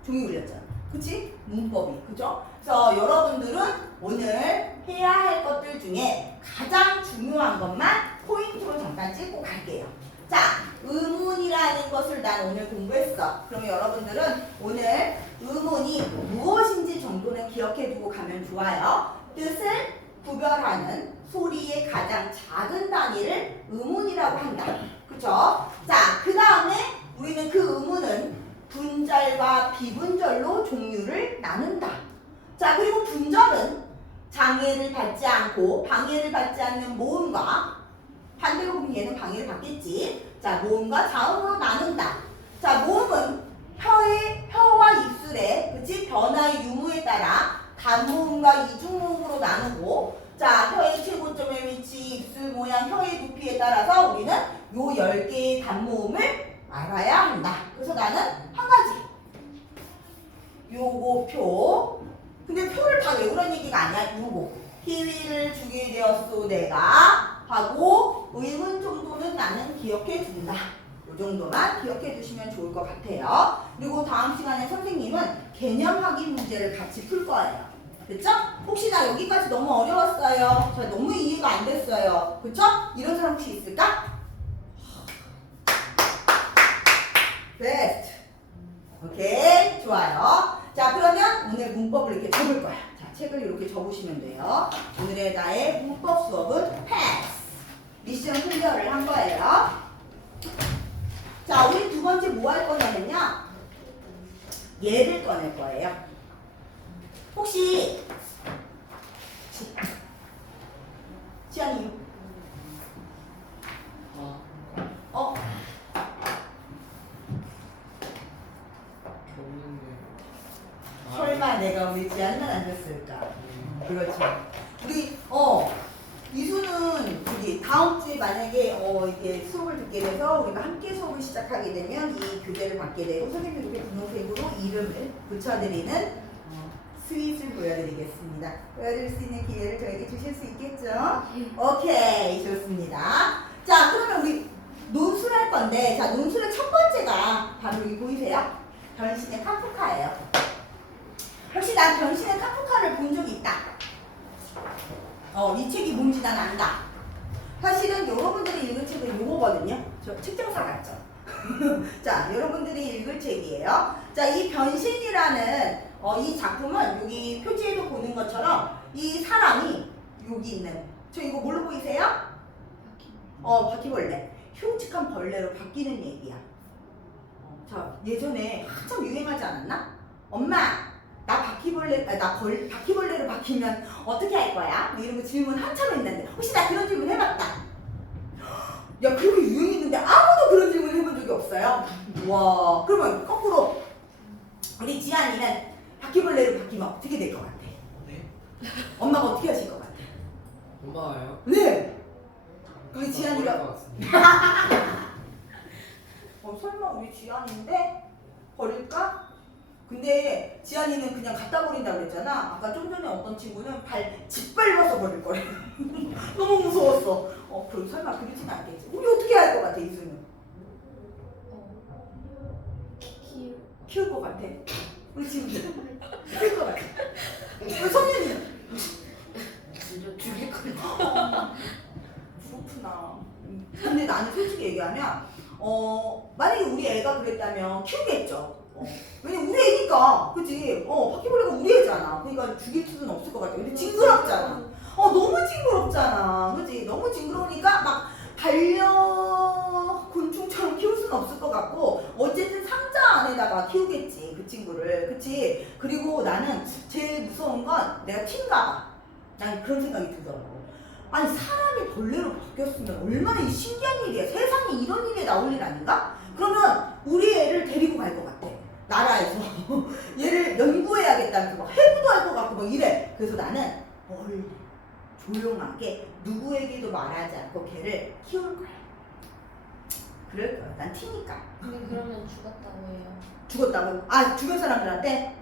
종이 울렸잖아. 그치? 문법이. 그죠? 그래서 여러분들은 오늘 해야 할 것들 중에 가장 중요한 것만 포인트로 잠깐 찍고 갈게요. 자, 의문이라는 것을 난 오늘 공부했어. 그러면 여러분들은 오늘 의문이 무엇인지 정도는 기억해 두고 가면 좋아요. 뜻을 구별하는 소리의 가장 작은 단위를 의문이라고 한다. 그쵸? 자, 그 다음에 우리는 그 의문은 분절과 비분절로 종류를 나눈다. 자, 그리고 분절은 장애를 받지 않고 방해를 받지 않는 모음과 반대로 보면 얘는 방해를 받겠지. 자, 모음과 자음으로 나눈다. 자, 모음은 혀와 입술의 그치? 변화의 유무에 따라 단모음과 이중모음으로 나누고 자, 혀의 최고점의 위치, 입술 모양, 혀의 부피에 따라서 우리는 요 10개의 단모음을 알아야 한다. 그래서 나는 한 가지. 요거 표. 근데 표를 다 외우라는 얘기가 아니야. 요거. 희위를 주게 되었소 내가 하고 의문 정도는 나는 기억해 준다. 요 정도만 기억해 주시면 좋을 것 같아요. 그리고 다음 시간에 선생님은 개념 확인 문제를 같이 풀 거예요. 됐죠? 혹시나 여기까지 너무 어려웠어요. 저 너무 이해가 안 됐어요. 그쵸? 이런 사람 혹시 있을까? 베스트. 오케이. 좋아요. 자, 그러면 오늘 문법을 이렇게 적을 거야. 자, 책을 이렇게 적으시면 돼요. 오늘의 나의 문법 수업은 패스. 미션 클리어를 한 거예요. 자, 우리 두 번째 뭐 할 거냐면요. 예를 꺼낼 거예요. 혹시 지안이 설마 내가 우리 지안이만 안 줬을까? 그렇죠. 우리 이수는 저기 다음 주에 만약에 이게 수업을 듣게 돼서 우리가 함께 수업을 시작하게 되면 이 교재를 받게 되고 선생님이 이렇게 분홍색으로 이름을 붙여드리는 스윗을 보여드리겠습니다. 보여드릴 수 있는 기회를 저에게 주실 수 있겠죠? 오케이, 좋습니다. 자, 그러면 우리 논술 할 건데, 자, 논술의 첫 번째가 바로 여기 보이세요? 변신의 카프카예요. 혹시 난 변신의 카프카를 본 적이 있다? 이 책이 뭔지 난 안다. 사실은 여러분들이 읽은 책은 요거거든요. 저 책정사 같죠? 자, 여러분들이 읽을 책이에요. 자, 이 변신이라는 이 작품은 여기 표지에도 보는 것처럼 이 사람이 여기 있는 저 이거 뭘로 보이세요? 바퀴벌레. 흉측한 벌레로 바뀌는 얘기야. 자, 예전에 한참 유행하지 않았나? 엄마, 나 바퀴벌레로 바뀌면 어떻게 할 거야? 뭐 이런 거 질문 한참 했는데 혹시 나 그런 질문 해봤다? 야, 그렇게 유행했는데 아무도 그런 질문 해본 적이 없어요. 와, 그러면 거꾸로 우리 지안이는 바퀴벌레로 바뀌면 어떻게 될 것 같아? 네. 엄마가 어떻게 하실 것 같아? 엄마가요? 네. 우리 것 지안이가 같습니다. 설마 우리 지안인데 버릴까? 근데 지안이는 그냥 갖다 버린다고 그랬잖아. 아까 좀 전에 어떤 친구는 짓밟아서 버릴 거래. 너무 무서웠어. 그럼 설마 그러진 않겠지. 우리 어떻게 할 것 같아, 이수는? 키울 것 같아. 우리 지금 키울 것 같아. 우리 성현이는? 진짜 죽일 거야. 그렇구나. 근데 나는 솔직히 얘기하면 만약에 우리 애가 그랬다면 키우겠죠. 왜냐면 우리 애니까, 그치? 바퀴벌레가 우리 애잖아. 그러니까 죽일 수는 없을 것 같아. 근데 징그럽잖아. 너무 징그럽잖아. 그치? 너무 징그러우니까 막 반려곤충처럼 키울 수는 없을 것 같고, 어쨌든 상자 안에다가 키우겠지, 그 친구를. 그치? 그리고 나는 제일 무서운 건 내가 틴가 봐. 난 그런 생각이 들더라고. 아니, 사람이 벌레로 바뀌었으면 얼마나 신기한 일이야. 세상에 이런 일이 나올 일 아닌가? 그러면 우리 애를 데리고 갈 것 같아. 나라에서. 얘를 연구해야겠다면서 막 해부도 할 것 같고 막 이래. 그래서 나는 조용하게 누구에게도 말하지 않고 걔를 키울 거야. 그럴 거야. 난 티니까. 근데 그러면 죽었다고 해요. 죽었다고? 주변 사람들한테?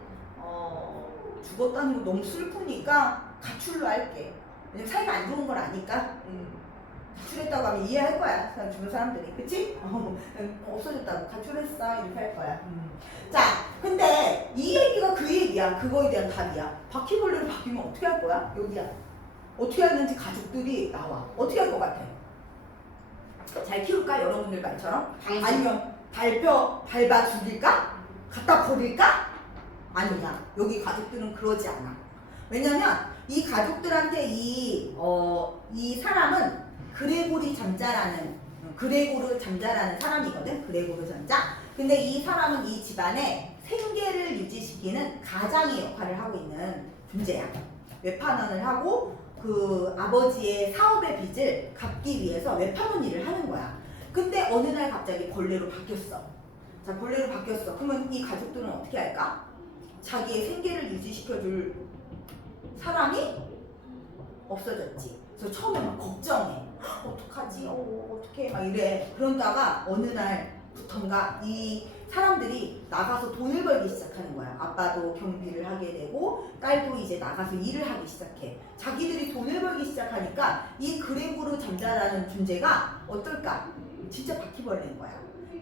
죽었다는 거 너무 슬프니까 가출로 할게. 왜냐면 사이가 안 좋은 걸 아니까. 가출했다고 하면 이해할 거야. 주변 사람들이. 그치? 없어졌다고. 가출했어. 이렇게 할 거야. 자, 근데 이 얘기가 그 얘기야. 그거에 대한 답이야. 바퀴벌레로 바뀌면 어떻게 할 거야? 여기야. 어떻게 하는지 가족들이 나와. 어떻게 할 것 같아? 잘 키울까? 여러분들 말처럼? 아니면 밟아 죽일까? 갖다 버릴까? 아니냐. 여기 가족들은 그러지 않아. 왜냐면 이 가족들한테 이 사람은 그레고르 잠자라는 사람이거든. 그레고르 잠자. 근데 이 사람은 이 집안의 생계를 유지시키는 가장의 역할을 하고 있는 존재야. 외판원을 하고 그 아버지의 사업의 빚을 갚기 위해서 외판원 일을 하는 거야. 근데 어느 날 갑자기 벌레로 바뀌었어. 자, 벌레로 바뀌었어. 그러면 이 가족들은 어떻게 할까? 자기의 생계를 유지시켜줄 사람이 없어졌지. 그래서 처음에 막 걱정해. 어떡하지? 어떡해? 막 이래. 그러다가 어느 날부턴가 이 사람들이 나가서 돈을 벌기 시작하는 거야. 아빠도 경비를 하게 되고 딸도 이제 나가서 일을 하기 시작해. 자기들이 돈을 벌기 시작하니까 이 그레고르 잠자라는 존재가 어떨까? 진짜 바퀴벌레인 거야.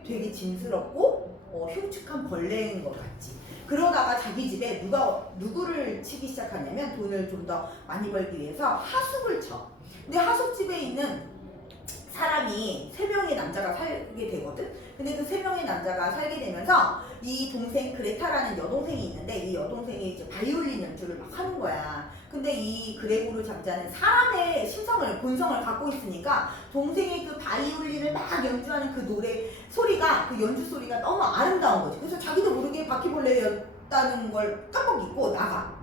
되게 짐스럽고 흉측한 벌레인 것 같지. 그러다가 자기 집에 누구를 치기 시작하냐면 돈을 좀 더 많이 벌기 위해서 하숙을 쳐. 근데 하숙집에 있는 사람이 3명의 남자가 살게 되거든. 근데 그 3명의 남자가 살게 되면서 이 동생 그레타라는 여동생이 있는데 이 여동생이 이제 바이올린 연주를 막 하는 거야. 근데 이 그레고르 잠자는 사람의 본성을 갖고 있으니까 동생의 그 바이올린을 막 연주하는 그 노래 소리가, 그 연주 소리가 너무 아름다운 거지. 그래서 자기도 모르게 바퀴벌레였다는 걸 까먹고 나가.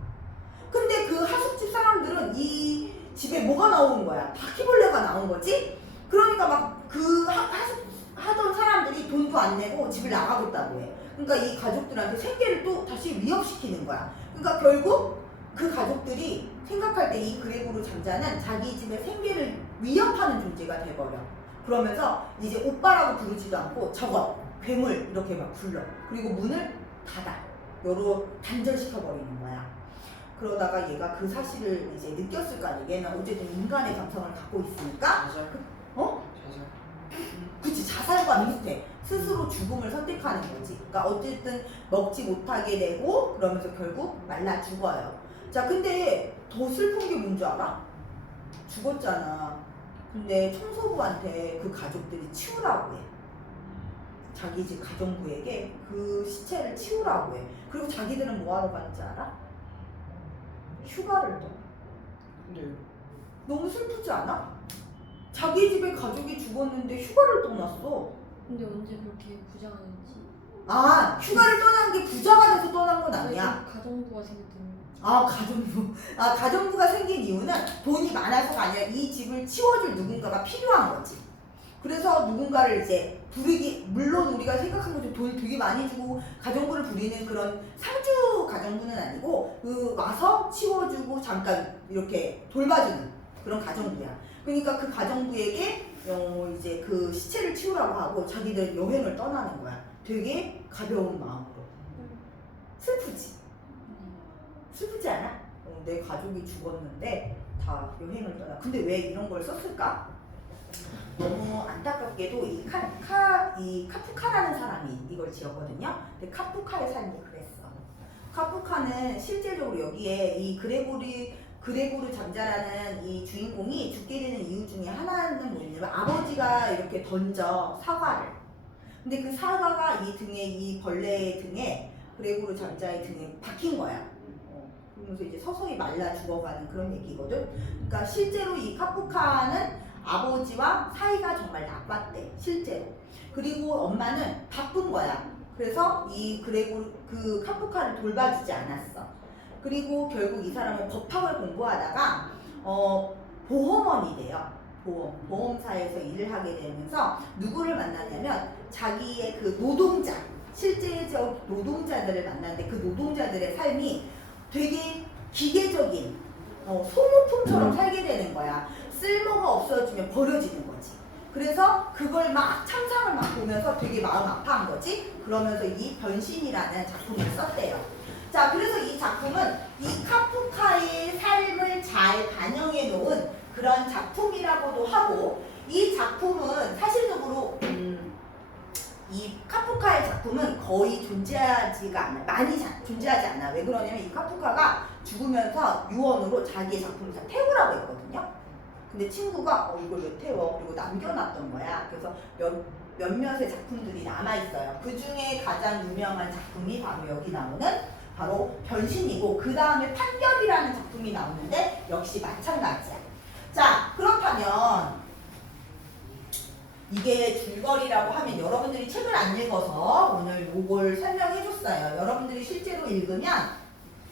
근데 그 하숙집 사람들은 이 집에 뭐가 나오는 거야? 바퀴벌레가 나온 거지? 그러니까 막 그 하던 사람들이 돈도 안 내고 집을 나가겠다고 해. 그러니까 이 가족들한테 생계를 또 다시 위협시키는 거야. 그러니까 결국 그 가족들이 생각할 때 이 그레고르 잠자는 자기 집의 생계를 위협하는 존재가 돼버려. 그러면서 이제 오빠라고 부르지도 않고 저것, 괴물 이렇게 막 불러. 그리고 문을 닫아. 단절시켜버리는 거야. 그러다가 얘가 그 사실을 이제 느꼈을 거 아니야. 얘는 어쨌든 인간의 감성을 갖고 있으니까. 자살. 어? 자살. 그치, 자살과 비슷해. 스스로 죽음을 선택하는 거지. 그러니까 어쨌든 먹지 못하게 되고 그러면서 결국 말라 죽어요. 자, 근데 더 슬픈 게 뭔지 알아? 죽었잖아. 근데 청소부한테 그 가족들이 치우라고 해. 자기 집 가정부에게 그 시체를 치우라고 해. 그리고 자기들은 뭐 하러 가는지 알아? 휴가를 떠. 근데 너무 슬프지 않아? 자기 집에 가족이 죽었는데 휴가를 떠났어. 근데 언제 그렇게 부자가 됐지? 아, 휴가를 떠난 게 부자가 돼서 떠난 건 아니야. 가정부가 생겼더니. 아, 가정부. 아, 가정부가 생긴 이유는 돈이 많아서가 아니라 이 집을 치워줄 누군가가 필요한 거지. 그래서 누군가를 이제 부르기, 물론 우리가 생각한 것처럼 돈을 되게 많이 주고 가정부를 부리는 그런 상주 가정부는 아니고 그 와서 치워주고 잠깐 이렇게 돌봐주는 그런 가정부야. 그러니까 그 가정부에게 이제 그 시체를 치우라고 하고 자기들 여행을 떠나는 거야. 되게 가벼운 마음으로. 슬프지? 슬프지 않아? 내 가족이 죽었는데 다 여행을 떠나. 근데 왜 이런 걸 썼을까? 너무 안타깝게도 이 카프카라는 사람이 이걸 지었거든요. 근데 카프카의 삶이 그랬어. 카프카는 실제적으로 여기에 이 그레고르 잠자라는 이 주인공이 죽게 되는 이유 중에 하나는 뭐냐면 아버지가 이렇게 던져 사과를. 근데 그 사과가 이 등에, 이 벌레의 등에, 그레고르 잠자의 등에 박힌 거야. 그러면서 이제 서서히 말라 죽어가는 그런 얘기거든. 그러니까 실제로 이 카프카는 아버지와 사이가 정말 나빴대, 실제로. 그리고 엄마는 바쁜 거야. 그래서 이 그 카프카를 돌봐주지 않았어. 그리고 결국 이 사람은 법학을 공부하다가 보험원이 돼요. 보험사에서 일을 하게 되면서 누구를 만나냐면 자기의 그 노동자, 실제적 노동자들을 만났는데 그 노동자들의 삶이 되게 기계적인 소모품처럼 살게 되는 거야. 쓸모가 없어지면 버려지는 거지. 그래서 그걸 막 참상을 막 보면서 되게 마음 아파한 거지. 그러면서 이 변신이라는 작품을 썼대요. 자, 그래서 이 작품은 이 카프카의 삶을 잘 반영해 놓은 그런 작품이라고도 하고, 이 작품은 사실적으로 이 카프카의 작품은 거의 존재하지가 않아. 많이 존재하지 않아. 왜 그러냐면 이 카프카가 죽으면서 유언으로 자기의 작품을 다 태우라고 했거든요. 근데 친구가 이걸 왜 태워? 그리고 남겨놨던 거야. 그래서 몇몇의 작품들이 남아있어요. 그 중에 가장 유명한 작품이 바로 여기 나오는 바로 변신이고, 그 다음에 판결이라는 작품이 나오는데 역시 마찬가지야. 자, 그렇다면 이게 줄거리라고 하면 여러분들이 책을 안 읽어서 오늘 요걸 설명해줬어요. 여러분들이 실제로 읽으면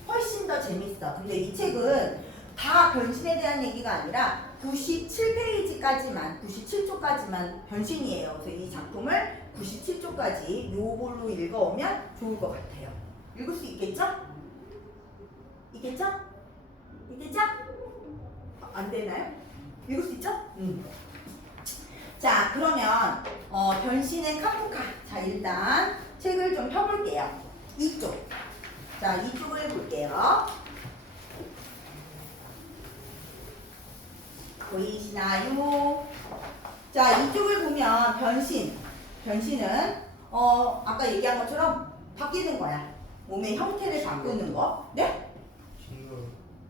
훨씬 더 재밌어. 근데 이 책은 다 변신에 대한 얘기가 아니라 97페이지까지만, 97쪽까지만 변신이에요. 그래서 이 작품을 97쪽까지 요걸로 읽어오면 좋을 것 같아요. 읽을 수 있겠죠? 있겠죠? 있겠죠? 안 되나요? 읽을 수 있죠? 자, 그러면 변신의 카프카. 자, 일단 책을 좀 펴볼게요. 이쪽. 자, 이쪽을 볼게요. 보이시나요? 자, 이쪽을 보면 변신은 아까 얘기한 것처럼 바뀌는 거야. 몸의 형태를 바꾸는 거. 네?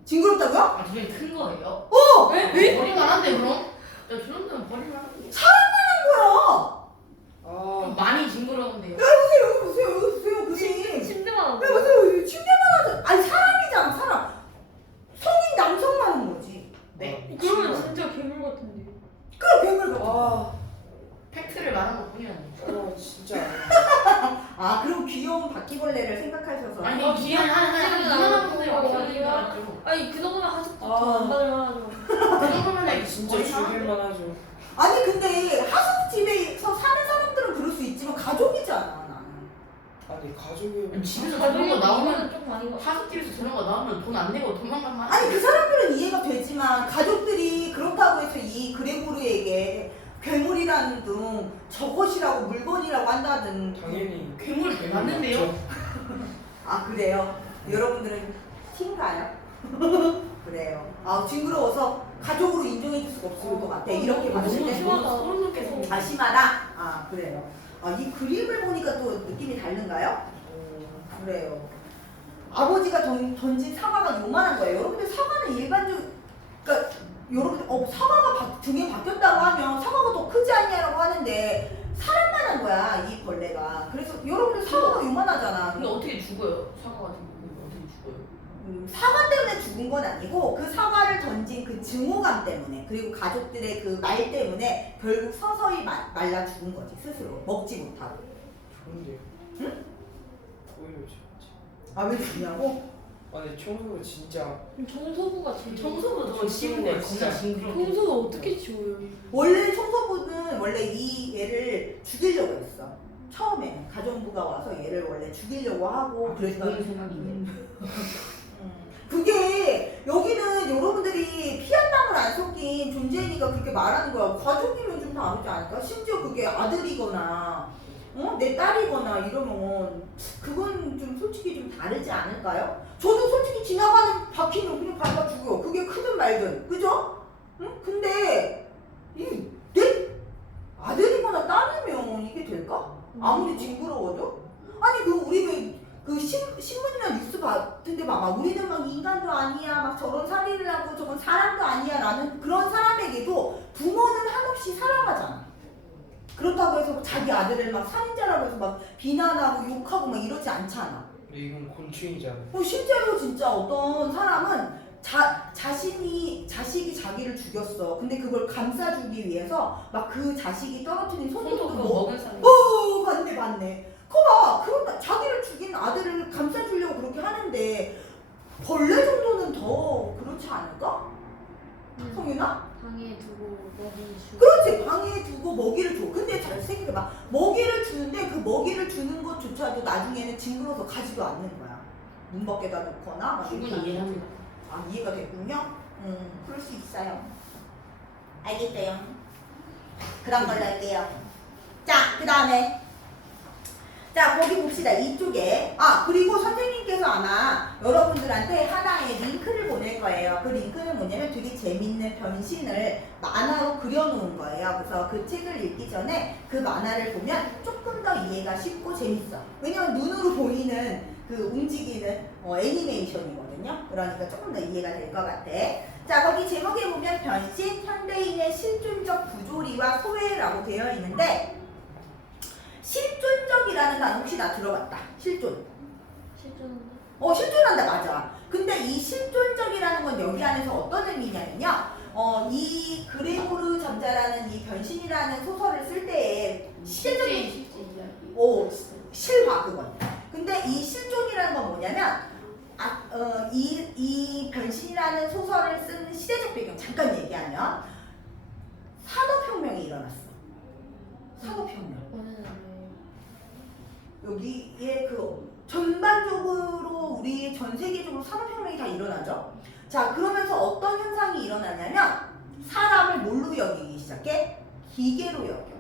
징그럽다고요? 아, 되게 큰 거예요? 왜? 버릴만 한데 그럼? 야, 저런 데는 버릴만 한데. 뭐야? 그럼 많이 징그러운데요? 여기 보세요. 그림. 침대만 하고. 보세요. 침대만 하죠. 아니, 사람이잖아, 사람. 성인 남성만 하는 거지. 네? 그러면 진짜 괴물 같은데. 그래, 괴물 같아. 아, 팩트를 말한 것 뿐이야. 진짜. 아, 그럼 귀여운 바퀴벌레를 생각하셔서. 아니, 기한 이만한 분들 없어진 줄 알았죠. 아니 그 정도면 하숙도 아. 더안 받을만하죠. 그 정도면 아니, 진짜 죽일만 하죠. 아니, 근데 하숙집에서 사는 사람들은 그럴 수 있지만 가족이잖아, 나는. 아니, 가족이. 집에서 저런 거 나오면 좀 아닌 것 같아. 하숙집에서 저런 거 나오면 돈 안 내고 도망간 말. 아니, 그 사람들은 이해가 되지만 가족들이 그렇다고 해서 이 그레고르에게 괴물이라는 등 저것이라고 물건이라고 한다는. 당연히. 괴물 맞는데요? 아, 그래요? 여러분들은 티인가요? 그래요. 아 징그러워서 가족으로 인정해 줄 수가 없을 것 같아. 이렇게 너무 봤을 때. 심하다. 소름 돋겠어. 아 심하다? 아 그래요. 이 그림을 보니까 또 느낌이 다른가요? 그래요. 아버지가 던진 사과가 요만한 거예요. 여러분들 사과는 그러니까 여러분들 사과가 등에 박혔다고 하면 사과가 더 크지 않냐라고 하는데 사람만한 거야 이 벌레가. 그래서 여러분들 사과가 요만하잖아. 근데 어떻게 죽어요? 사과 같은 경우는 어떻게 죽어요? 사과 때문에 죽은 건 아니고 그 사과를 던진 그 증오감 때문에 그리고 가족들의 그 말 때문에 결국 서서히 말라 죽은 거지 스스로 먹지 못하고. 좋은데요? 응? 오히려 좋지. 아 왜 죽냐고? 근데 청소가 진짜 청소부가 제일. 청소부 저거 씌우는 거 겁나 징그럽게. 청소가 어떻게 지워요? 원래 청소부는 원래 이 얘를 죽이려고 했어. 처음에 가정부가 와서 얘를 원래 죽이려고 하고 그랬더니 그런 생각인데. 그게 여기는 여러분들이 피 한 방울 안 섞인 존재니까 그렇게 말하는 거야. 가족이면 좀 다르지 않을까? 심지어 그게 아들이거나 내 딸이거나 이러면 그건 좀 솔직히 좀 다르지 않을까요? 저도 솔직히 지나가는 바퀴는 그냥 밟아 죽여. 그게 크든 말든. 그죠? 응? 근데 내 아들이거나 딸이면 이게 될까? 아무리 징그러워도? 아니 우리 그 신문이나 뉴스 같은데 봐봐. 우리는 막 인간도 아니야, 막 저런 살인을 하고 저건 사람도 아니야 라는 그런 사람에게도 부모는 한없이 사랑하잖아. 그렇다고 해서 자기 아들을 막 살인자라고 해서 막 비난하고 욕하고 막 이러지 않잖아. 근데 이건 곤충이잖아. 실제로 진짜 어떤 사람은 자식이 자기를 죽였어. 근데 그걸 감싸주기 위해서 막 그 자식이 떨어뜨린 손도 손톱도 그거 먹은 사람. 봤네. 거봐. 그런 자기를 죽인 아들을 감싸주려고 그렇게 하는데 벌레 정도는 더 그렇지 않을까? 성윤아? 방에 두고 먹이 주고. 그렇지. 방에 두고 먹이를 줘. 근데 잘 생각해봐. 먹이를 주는데 그 먹이를 주는 것조차도 나중에는 징그러서 가지도 않는 거야. 문 밖에다 놓거나 막 충분히 이렇게 이해합니다. 아 이해가 됐군요. 그럴 수 있어요. 알겠대요. 그런 걸로 할게요. 자, 그 다음에 자 거기 봅시다. 이쪽에 그리고 선생님께서 아마 여러분들한테 하나의 링크를 보낼 거예요. 그 링크는 뭐냐면 되게 재밌는 변신을 만화로 그려놓은 거예요. 그래서 그 책을 읽기 전에 그 만화를 보면 조금 더 이해가 쉽고 재밌어. 왜냐면 눈으로 보이는 그 움직이는 애니메이션이거든요. 그러니까 조금 더 이해가 될 것 같아. 자 거기 제목에 보면 변신, 현대인의 실존적 부조리와 소외라고 되어 있는데 실존적이라는 단어 혹시 나 들어봤다. 실존. 실존한다. 실존한다 맞아. 근데 이 실존적이라는 건 여기 안에서 어떤 의미냐면요. 이 그레고르 잠자라는 이 변신이라는 소설을 쓸 때에 시대적인 실제 이야기. 실화 그건. 근데 이 실존이라는 건 뭐냐면 이 변신이라는 소설을 쓴 시대적 배경 잠깐 얘기하면 산업혁명이 일어났어. 산업혁명. 여기에 전반적으로 우리 전 세계적으로 산업혁명이 다 일어나죠. 자 그러면서 어떤 현상이 일어나냐면 사람을 뭘로 여기기 시작해? 기계로 여겨.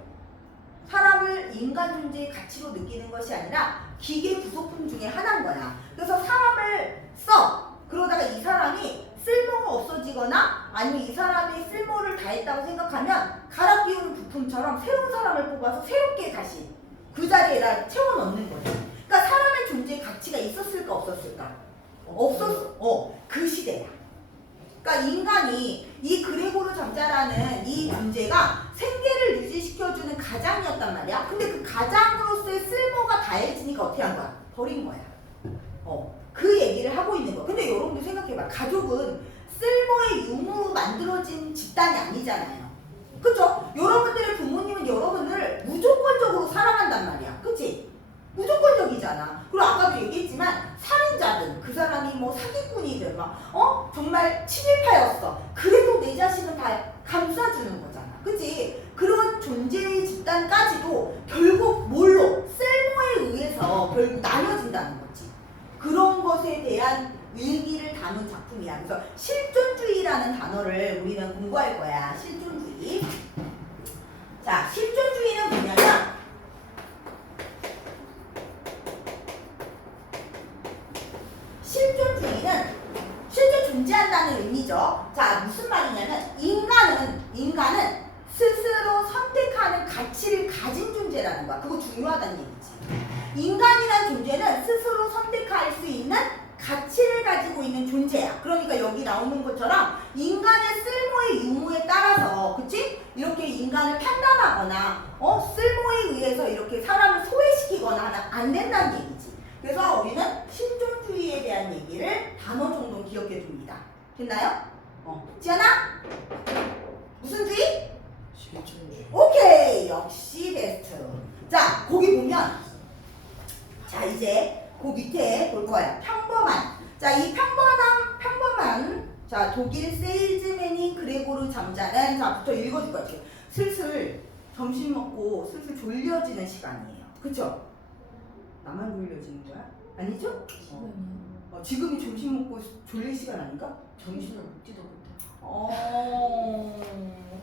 사람을 인간 존재의 가치로 느끼는 것이 아니라 기계 부속품 중에 하나인 거야. 그래서 사람을 써. 그러다가 이 사람이 쓸모가 없어지거나 아니면 이 사람이 쓸모를 다했다고 생각하면 갈아 끼우는 부품처럼 새로운 사람을 뽑아서 새롭게 다시 그 자리에다 채워 넣는 거죠. 그러니까 사람의 존재의 가치가 있었을까 없었을까? 없었어. 그 시대야. 그러니까 인간이 이 그레고르 잠자라는 이 존재가 생계를 유지시켜주는 가장이었단 말이야. 근데 그 가장으로서의 쓸모가 다해지니까 어떻게 한 거야? 버린 거야. 그 얘기를 하고 있는 거. 근데 여러분들 생각해봐. 가족은 쓸모의 유무 만들어진 집단이 아니잖아요. 그쵸? 여러분들의 부모님은 여러분을 무조건적으로 사랑한단 말이야. 그치? 무조건적이잖아. 그리고 아까도 얘기했지만 살인자든 그 사람이 뭐 사기꾼이든 막 정말 친일파였어. 그래도 내 자신은 다 감싸주는 거잖아. 그치? 그런 존재의 집단까지도 결국 뭘로? 쓸모에 의해서 결국 나눠진다는 거지. 그런 것에 대한 의미를 담은 작품이야. 그래서 실존주의라는 단어를 우리는 공부할 거야. 실존주의. 자, 실존주의는 뭐냐면 실존주의는 실제 존재 말은 가치를 가진 존재라는 거야. 그거 중요하다는 얘기지. 인간이란 존재는 스스로 선택할 수 있는 가치를 가지고 있는 존재야. 그러니까 여기 나오는 것처럼 인간의 쓸모의 유무에 따라서, 그치? 이렇게 인간을 판단하거나, 쓸모에 의해서 이렇게 사람을 소외시키거나 하면 안 된다는 얘기지. 그래서 우리는 신존주의에 대한 얘기를 단어 정도 기억해 둡니다. 됐나요? 지연아? 무슨 주의? 실천주의. 오케이! 역시 베스트. 자, 거기 보면, 자, 이제 그 밑에 볼 거예요. 평범한. 자, 이 평범한, 자, 독일 세일즈맨인 그레고르 잠자는, 자부터 읽어줄 거예요. 슬슬 점심 먹고 슬슬 졸려지는 시간이에요. 그쵸? 나만 졸려지는 거야? 아니죠? 지금이 점심 먹고 졸릴 시간 아닌가? 정신을 먹지도 못해.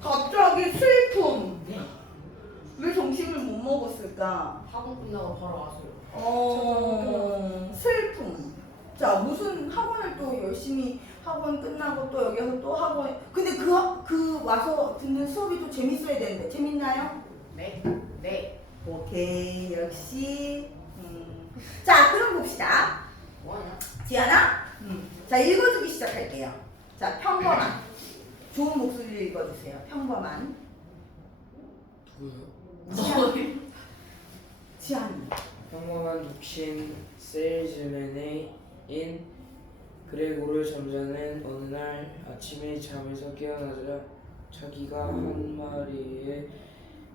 갑자기 슬픔. 네. 왜 점심을 못 먹었을까? 학원 끝나고 바로 왔어요. 슬픔. 자, 무슨 학원을 또 열심히 학원 끝나고 또 여기 와서 또 학원. 근데 그 와서 듣는 수업이 또 재밌어야 되는데 재밌나요? 네. 네. 오케이, 역시. 자, 그럼 봅시다. 뭐하냐? 지아나? 자, 읽어주기 시작할게요. 자, 평범한. 좋은 목소리를 읽어주세요. 평범한. 누구요? 지안이. 평범한 독신 세일즈맨인 그레고르 잠자는 어느 날 아침에 잠에서 깨어나자 자기가 한 마리의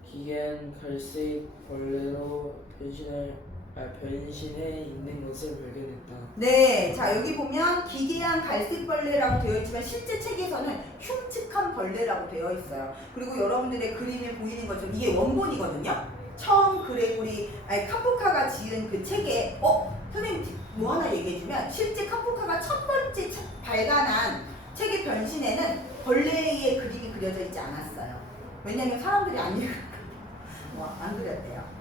기괴한 갈색 벌레로 변신해 있는 것을 발견했다. 네, 자 여기 보면 기괴한 갈색벌레라고 되어 있지만 실제 책에서는 흉측한 벌레라고 되어 있어요. 그리고 여러분들의 그림에 보이는 것처럼 이게 원본이거든요. 처음 카프카가 지은 그 책에 선생님 뭐 하나 얘기해주면 실제 카프카가 첫 번째 발간한 책의 변신에는 벌레의 그림이 그려져 있지 않았어요. 왜냐면 사람들이 안 안 그렸대요.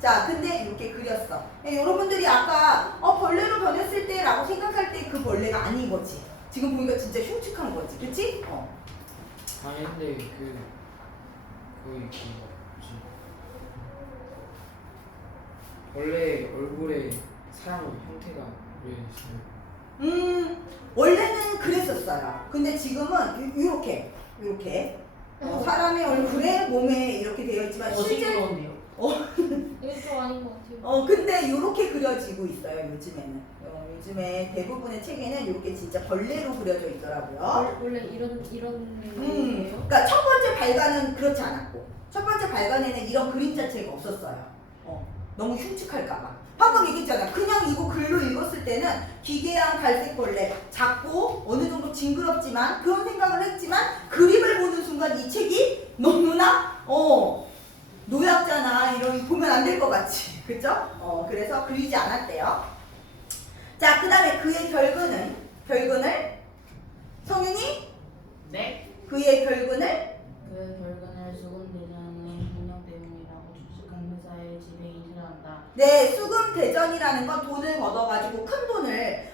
자, 근데 이렇게 그렸어. 여러분들이 아까 벌레로 변했을 때라고 생각할 때 그 벌레가 아닌 거지. 지금 보니까 진짜 흉측한 거지, 그치? 아니 근데 거의 뭐지? 원래 얼굴에 사람 형태가 왜 있어요? 원래는 그랬었어요. 근데 지금은 이렇게 사람의 얼굴에 몸에 이렇게 되어 있지만 실제 어지러운데요? 이게 좀 아닌 것 같아요. 근데 이렇게 그려지고 있어요. 요즘에 대부분의 책에는 이렇게 진짜 벌레로 그려져 있더라고요. 원래 이런 그러니까 첫 번째 발간은 그렇지 않았고 첫 번째 발간에는 이런 그림 자체가 없었어요. 너무 흉측할까봐. 방금 얘기했잖아. 그냥 이거 글로 읽었을 때는 기괴한 갈색벌레 작고 어느 정도 징그럽지만 그런 생각을 했지만 그림을 보는 순간 이 책이 너무나 노약자나 이런 보면 안 될 것 같지. 그죠? 그래서 그리지 않았대요. 자, 그 다음에 그의 결근을 성윤이? 네. 그의 결근을? 그 결근을 수금대전의 협력 대용이라고 추측한 회사의 지배인을 한다. 네, 수금대전이라는 건 돈을 걷어가지고 큰 돈을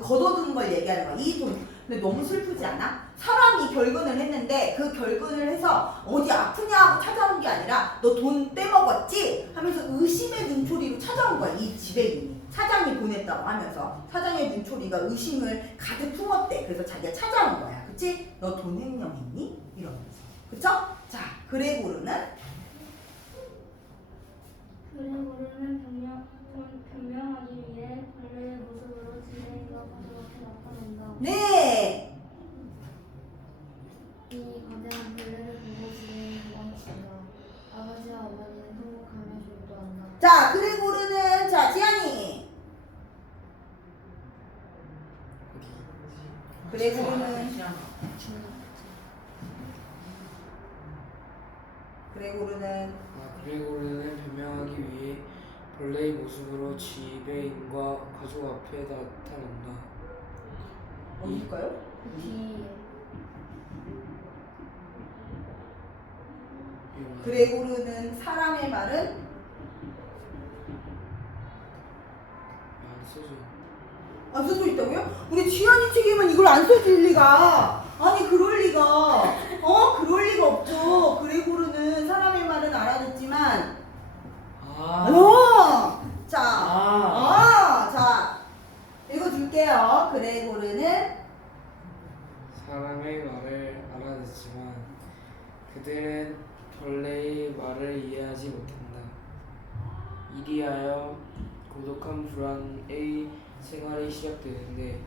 걷어둔 걸 얘기하는 거야. 이 돈. 근데 너무 슬프지 않아? 사람이 결근을 했는데 그 결근을 해서 어디 아프냐 하고 찾아온 게 아니라 너 돈 떼먹었지? 하면서 의심의 눈초리로 찾아온 거야. 이 지배인이. 사장이 보냈다고 하면서 사장의 눈초리가 의심을 가득 품었대. 그래서 자기가 찾아온 거야. 그치? 너 돈 횡령했니? 이러면서. 그쵸? 자, 그레고르는? 그레고르는 변명하기 위해 벌레의 모습으로 지배인과 가족 앞에 나타난다. 네! 이 거대한 벌레를 보고 지배인이 도망친다. 아버지와 어머니는 행복하며 졸도한다. 자, 그레고르는, 자, 지안이. 그레고르는 그레고르는 변명하기 위해 벌레의 모습으로 지배인과 가족 앞에 나타난다. 어딜까요? 뒤에 그레고르는 사람의 말은 안 써져. 안 써져 있다고요? 근데 지안이 책에만 이걸 안 써줄 리가. 아니, 그럴 리가. 그럴 리가 없죠. 그레고르는 사람의 그들은 벌레의 말을 이해하지 못한다. 이리하여 고독한 불안의 생활이 시작되는데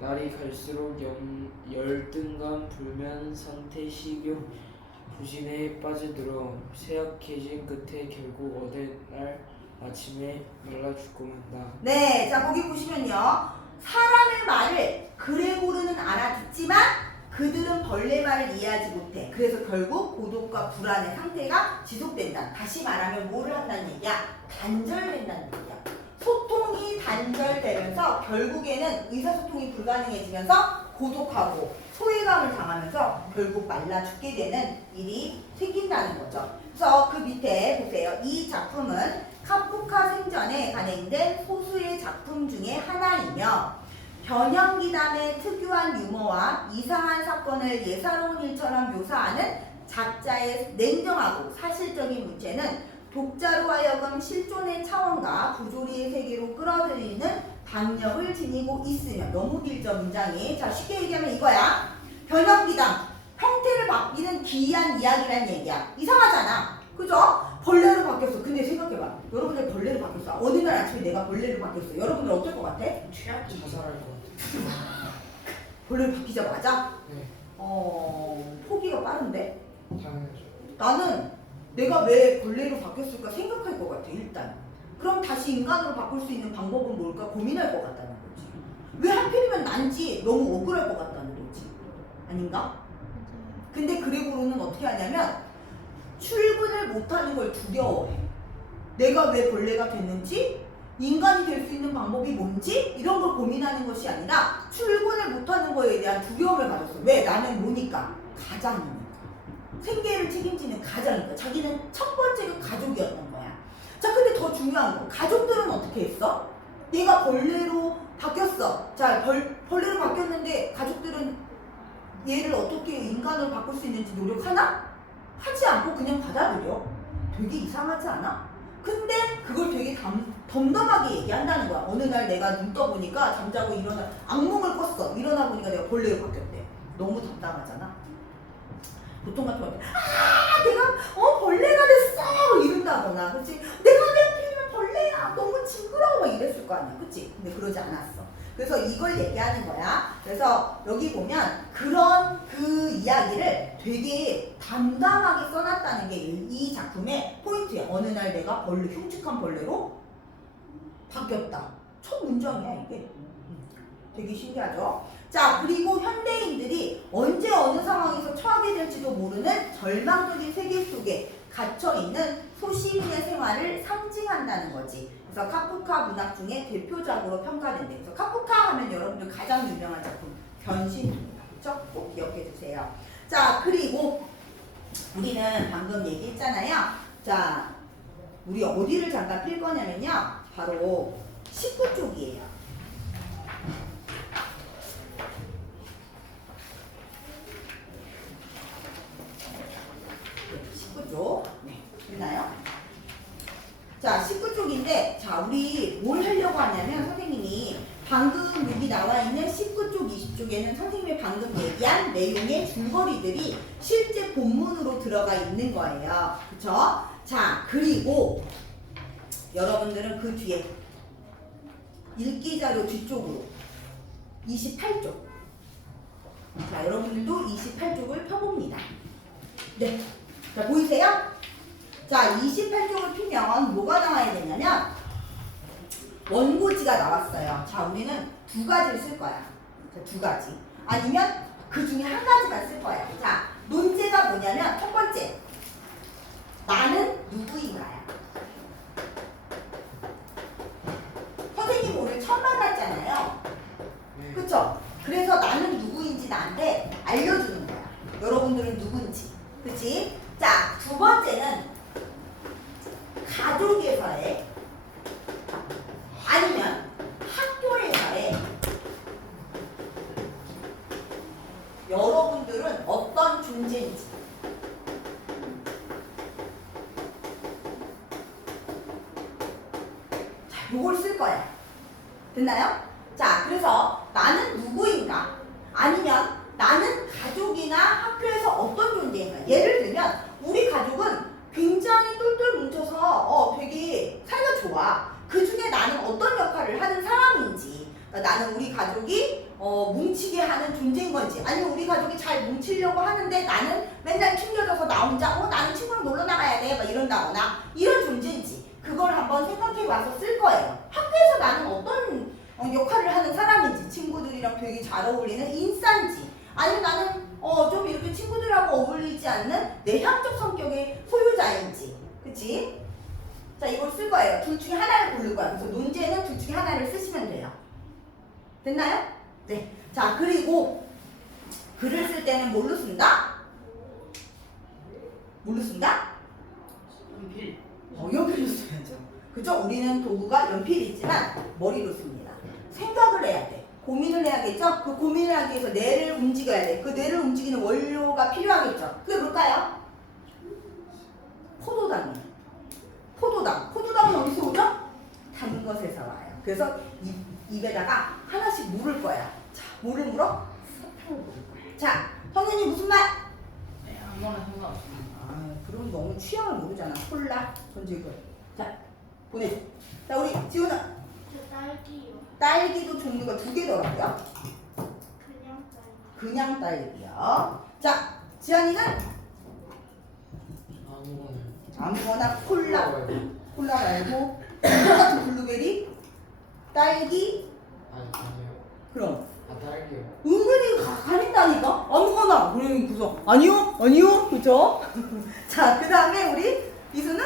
날이 갈수록 열등감, 불면 상태, 식욕, 부진에 빠져들어 쇠약해진 끝에 결국 어느 날 아침에 말라 죽고 만다. 네, 자 거기 보시면요. 사람의 말을 그레고르는 알아듣지만 그들은 벌레 말을 이해하지 못해. 그래서 결국 고독과 불안의 상태가 지속된다. 다시 말하면 뭐를 한다는 얘기야? 단절된다는 얘기야. 소통이 단절되면서 결국에는 의사소통이 불가능해지면서 고독하고 소외감을 당하면서 결국 말라 죽게 되는 일이 생긴다는 거죠. 그래서 그 밑에 보세요. 이 작품은 카프카 생전에 간행된 소수의 작품 중에 하나이며 변형기담의 특유한 유머와 이상한 사건을 예사로운 일처럼 묘사하는 작자의 냉정하고 사실적인 문체는 독자로 하여금 실존의 차원과 부조리의 세계로 끌어들이는 박력을 지니고 있으며. 너무 길죠 문장이. 자 쉽게 얘기하면 이거야. 변형기담, 형태를 바뀌는 기이한 이야기란 얘기야. 이상하잖아 그죠? 벌레로 바뀌었어. 근데 생각해봐. 여러분들 벌레로 바뀌었어. 어느 날 아침에 내가 벌레로 바뀌었어. 여러분들 어떨 것 같아? 자살할 것 같아. 벌레로 바뀌자마자? 네, 포기가 빠른데? 당연하죠. 나는 내가 왜 벌레로 바뀌었을까 생각할 것 같아 일단. 그럼 다시 인간으로 바꿀 수 있는 방법은 뭘까 고민할 것 같다는 거지. 왜 하필이면 난지 너무 억울할 것 같다는 거지. 아닌가? 근데 그레고르는 어떻게 하냐면 출근을 못하는 걸 두려워해. 내가 왜 벌레가 됐는지, 인간이 될 수 있는 방법이 뭔지 이런 걸 고민하는 것이 아니라 출근을 못하는 거에 대한 두려움을 가졌어. 왜? 나는 뭐니까? 가장이니까. 생계를 책임지는 가장이니까. 자기는 첫 번째가 가족이었던 거야. 자 근데 더 중요한 거, 가족들은 어떻게 했어? 얘가 벌레로 바뀌었어. 자 벌레로 바뀌었는데 가족들은 얘를 어떻게 인간으로 바꿀 수 있는지 노력하나? 하지 않고 그냥 받아들여. 되게 이상하지 않아? 근데 그걸 되게 덤덤하게 얘기한다는 거야. 어느 날 내가 눈 떠보니까 잠자고 악몽을 꿨어. 일어나 보니까 내가 벌레로 바뀌었대. 너무 답답하잖아. 보통 같으면 내가 벌레가 됐어 이런다거나, 그렇지? 내가 왜 하필이면 벌레야 너무 징그러워 막 이랬을 거 아니야, 그렇지? 근데 그러지 않았어. 그래서 이걸 얘기하는 거야. 그래서 여기 보면 그런 그 이야기를 되게 담담하게 써놨다는 게 이 작품의 포인트야. 어느 날 내가 흉측한 벌레로 바뀌었다. 첫 문장이야 이게. 되게 신기하죠? 자 그리고 현대인들이 언제 어느 상황에서 처하게 될지도 모르는 절망적인 세계 속에 갇혀있는 소시민의 생활을 상징한다는 거지. 그래서 카프카 문학 중에 대표작으로 평가된대. 그래서 카프카 하면 여러분들 가장 유명한 작품 변신입니다. 그렇죠? 꼭 기억해 주세요. 자 그리고 우리는 방금 얘기했잖아요. 자 우리 어디를 잠깐 필 거냐면요. 바로 19쪽이에요. 19쪽. 네, 됐나요? 자, 19쪽인데, 자, 우리 뭘 하려고 하냐면, 선생님이 방금 여기 나와 있는 19쪽, 20쪽에는 선생님이 방금 얘기한 내용의 줄거리들이 실제 본문으로 들어가 있는 거예요. 그쵸? 자, 그리고 여러분들은 그 뒤에 읽기 자료 뒤쪽으로 28쪽. 자, 여러분들도 28쪽을 펴봅니다. 네. 자, 보이세요? 자, 28쪽을 피면 뭐가 나와야 되냐면 원고지가 나왔어요. 자, 우리는 두 가지를 쓸 거야. 자, 두 가지. 아니면 그 중에 한 가지만 쓸 거야. 자, 논제가 뭐냐면 첫 번째, 나는 누구인가요? 선생님 오늘 처음 만났잖아요. 그쵸? 그래서 나는 누구인지 나한테 알려주는 거야. 여러분들은 누군지. 그치? 자, 두 번째는 가족에서의 아니면 학교에서의 여러분들은 어떤 존재인지. 자, 요걸 쓸 거야. 됐나요? 자, 그래서 나는 누구인가? 아니면 나는 가족이나 학교에서 어떤 존재인가? 거예요. 예를 들면 우리 가족은 굉장히 똘똘 뭉쳐서 되게 사이가 좋아. 그 중에 나는 어떤 역할을 하는 사람인지, 그러니까 나는 우리 가족이 뭉치게 하는 존재인 건지, 아니면 우리 가족이 잘 뭉치려고 하는데 나는 맨날 튕겨져서 나 혼자 나는 친구랑 놀러 나가야 돼 막 이런다거나 이런 존재인지 그걸 한번 생각해 봐서 쓸 거예요. 학교에서 나는 어떤 역할을 하는 사람인지, 친구들이랑 되게 잘 어울리는 인싸인지, 아니면 나는 좀 이렇게 친구들하고 어울리지 않는 내향적 성격의 소유자인지, 그치? 자, 이걸 쓸 거예요. 둘 중에 하나를 고를 거야. 그래서 논제는 둘 중에 하나를 쓰시면 돼요. 됐나요? 네. 자, 그리고 글을 쓸 때는 뭘로 쓴다? 뭘로 쓴다? 연필. 연필로 써야죠. 그죠? 우리는 도구가 연필이지만 머리로 씁니다. 생각을 해야 돼. 고민을 해야겠죠? 그 고민을 하기 위해서 뇌를 움직여야 돼. 그 뇌를 움직이는 원료가 필요하겠죠? 그게 뭘까요? 포도당이에요. 포도당. 포도당은 어디서 오죠? 단 것에서 와요. 그래서 입에다가 하나씩 물을 거야. 자, 뭐를 물어? 사탕을 물을 거야. 자, 선생님 무슨 말? 네, 아무나 상관없습니다. 아, 그럼 너무 취향을 모르잖아. 콜라 던질 거야. 자, 보내줘. 자, 우리 지훈아. 저 딸기요. 딸기도 종류가 2개더라고요. 그냥 딸기. 그냥 딸기요. 자, 지안이는 아무거나 콜라. 콜라 말고 똑같은 블루베리, 딸기. 아니요. 그럼 딸기요. 은근히 가린다니까. 아무거나. 그래서 아니요, 아니요, 그죠? 자, 그 다음에 우리 이수는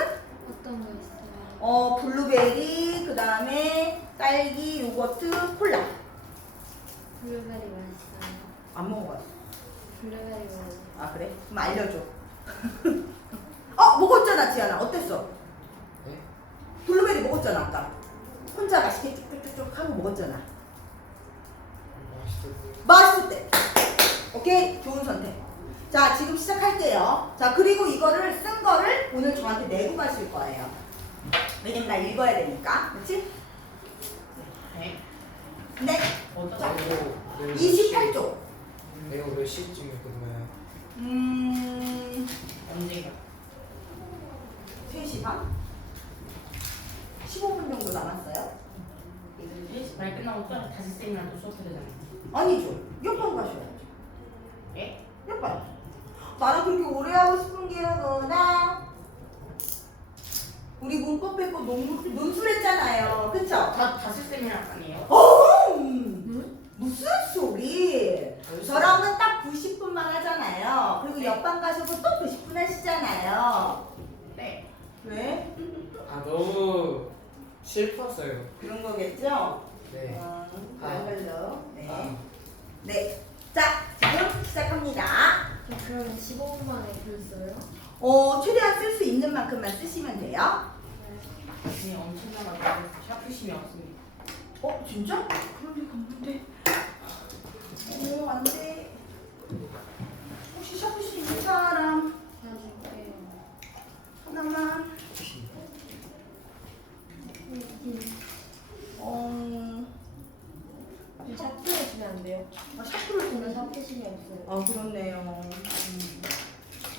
어떤 거 있어요? 블루베리, 그 다음에 딸기, 요거트, 콜라. 블루베리 맛있어요. 안 먹어봤어. 블루베리 맛있어요. 아, 그래? 그럼 알려줘. 먹었잖아, 지안아. 어땠어? 네? 블루베리 먹었잖아, 아까. 혼자 맛있게 쭉쭉쭉 하고 먹었잖아. 맛있을 때. 오케이? 좋은 선택. 자, 지금 시작할게요. 자, 그리고 이거를 쓴 거를 오늘 저한테 내고 가실 거예요. 왜냐면 나 읽어야 되니까. 그치? 네? 네. 자, 28쪽. 내가 몇 시쯤에 끝나요? 언제가? 3시 반? 15분 정도 남았어요? 3시 반에 끝나고 또 다시 쌤이랑 또 수업 해야 되잖아요. 아니죠. 옆방 가셔야죠. 예? 옆방. 나랑 그렇게 오래 하고 싶은 게 거나 우리 문법 뺏고 논술했잖아요. 그쵸? 다시 쌤이랑 아니에요? 무슨 소리? 저랑은 딱 90분만 하잖아요. 그리고 옆방 가셔서 또 90분 하시잖아요. 네. 왜? 너무 슬펐어요. 그런 거겠죠? 네. 별로. 네. 아. 네. 자, 지금 시작합니다. 그럼 15분 만에 글 써요? 최대한 쓸 수 있는 만큼만 쓰시면 돼요. 그냥 엄청나게 샤프심이 없습니다. 진짜? 그럴 리가 없는데. 안 돼. 혹시 샤프시 있는 사람 사줄게요. 하나만. 샤프를 주면 안 돼요? 샤프를 저는 보면 샤프심이 없어요. 그렇네요.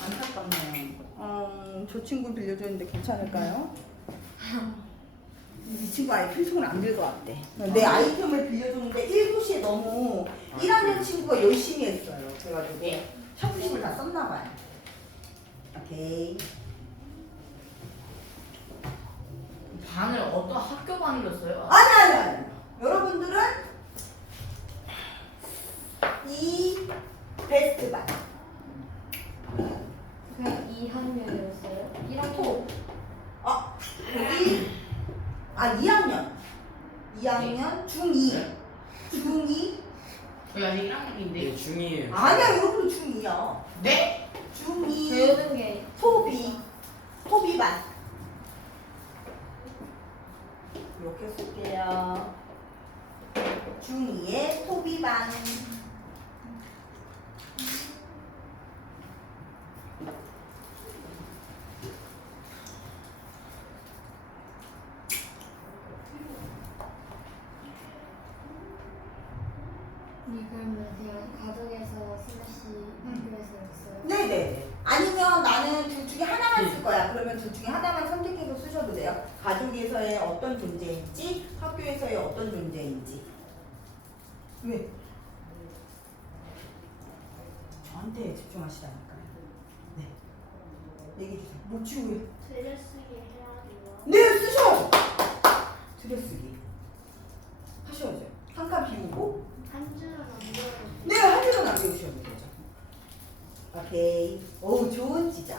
안타깝네요. 저 친구 빌려줬는데 괜찮을까요? 이 친구 아예 필통을 안 들고 왔대. 내 아이템을 빌려줬는데 1교시에 너무 1학년 친구가 열심히 했어요. 그래가지고 샤프심을 다 썼나 봐요. 오케이. 반을 어떤 학교 반으로 써요? 아니. 여러분들은 이 베스트 반. 그냥 2학년이었어요? 1학년? 여기 2학년. 2학년 중2. 중2. 저희 아직 1학년인데. 중2예요. 아니야, 여러분 중2야. 네? 중2 배우는 게 토비반. 이렇게 쓸게요. 중2의 토비반. 이걸 그냥 가정에서 슬래시 학교에서 했어요? 네네. 아니면 그러면 둘 중에 하나만 선택해서 쓰셔도 돼요. 가족에서의 어떤 존재인지, 학교에서의 어떤 존재인지. 왜? 저한테 집중하시라니까요. 네. 얘기해주세요. 뭐 치우요? 들여쓰기 해야 돼요. 네, 쓰셔! 들여쓰기. 하셔야죠. 한 칸 비우고, 한 줄은 안 배워요. 네, 한 줄은 남겨주셔도 되죠. 오케이. 오, 좋은 지적.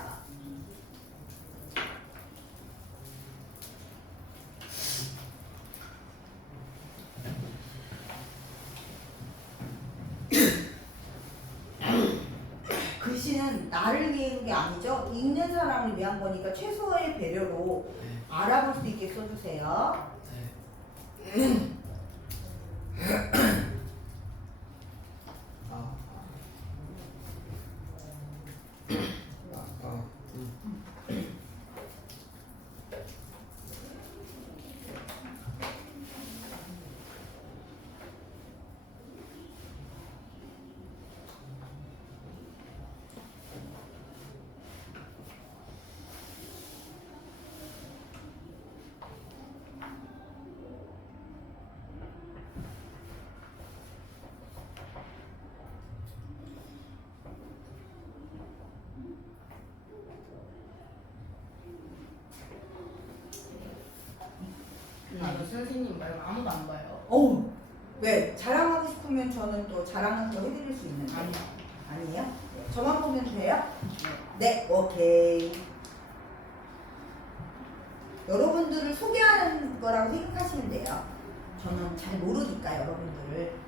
글씨는 나를 위한 게 아니죠. 읽는 사람을 위한 거니까 최소의 배려로 알아볼 수 있게 써주세요. 나도 선생님 말고 아무도 안 봐요. 어우, 왜? 자랑하고 싶으면 저는 또 자랑을 더 해드릴 수 있는데. 아니요. 아니에요? 저만 보면 돼요? 네, 오케이. 여러분들을 소개하는 거라고 생각하시면 돼요. 저는 잘 모르니까 여러분들을.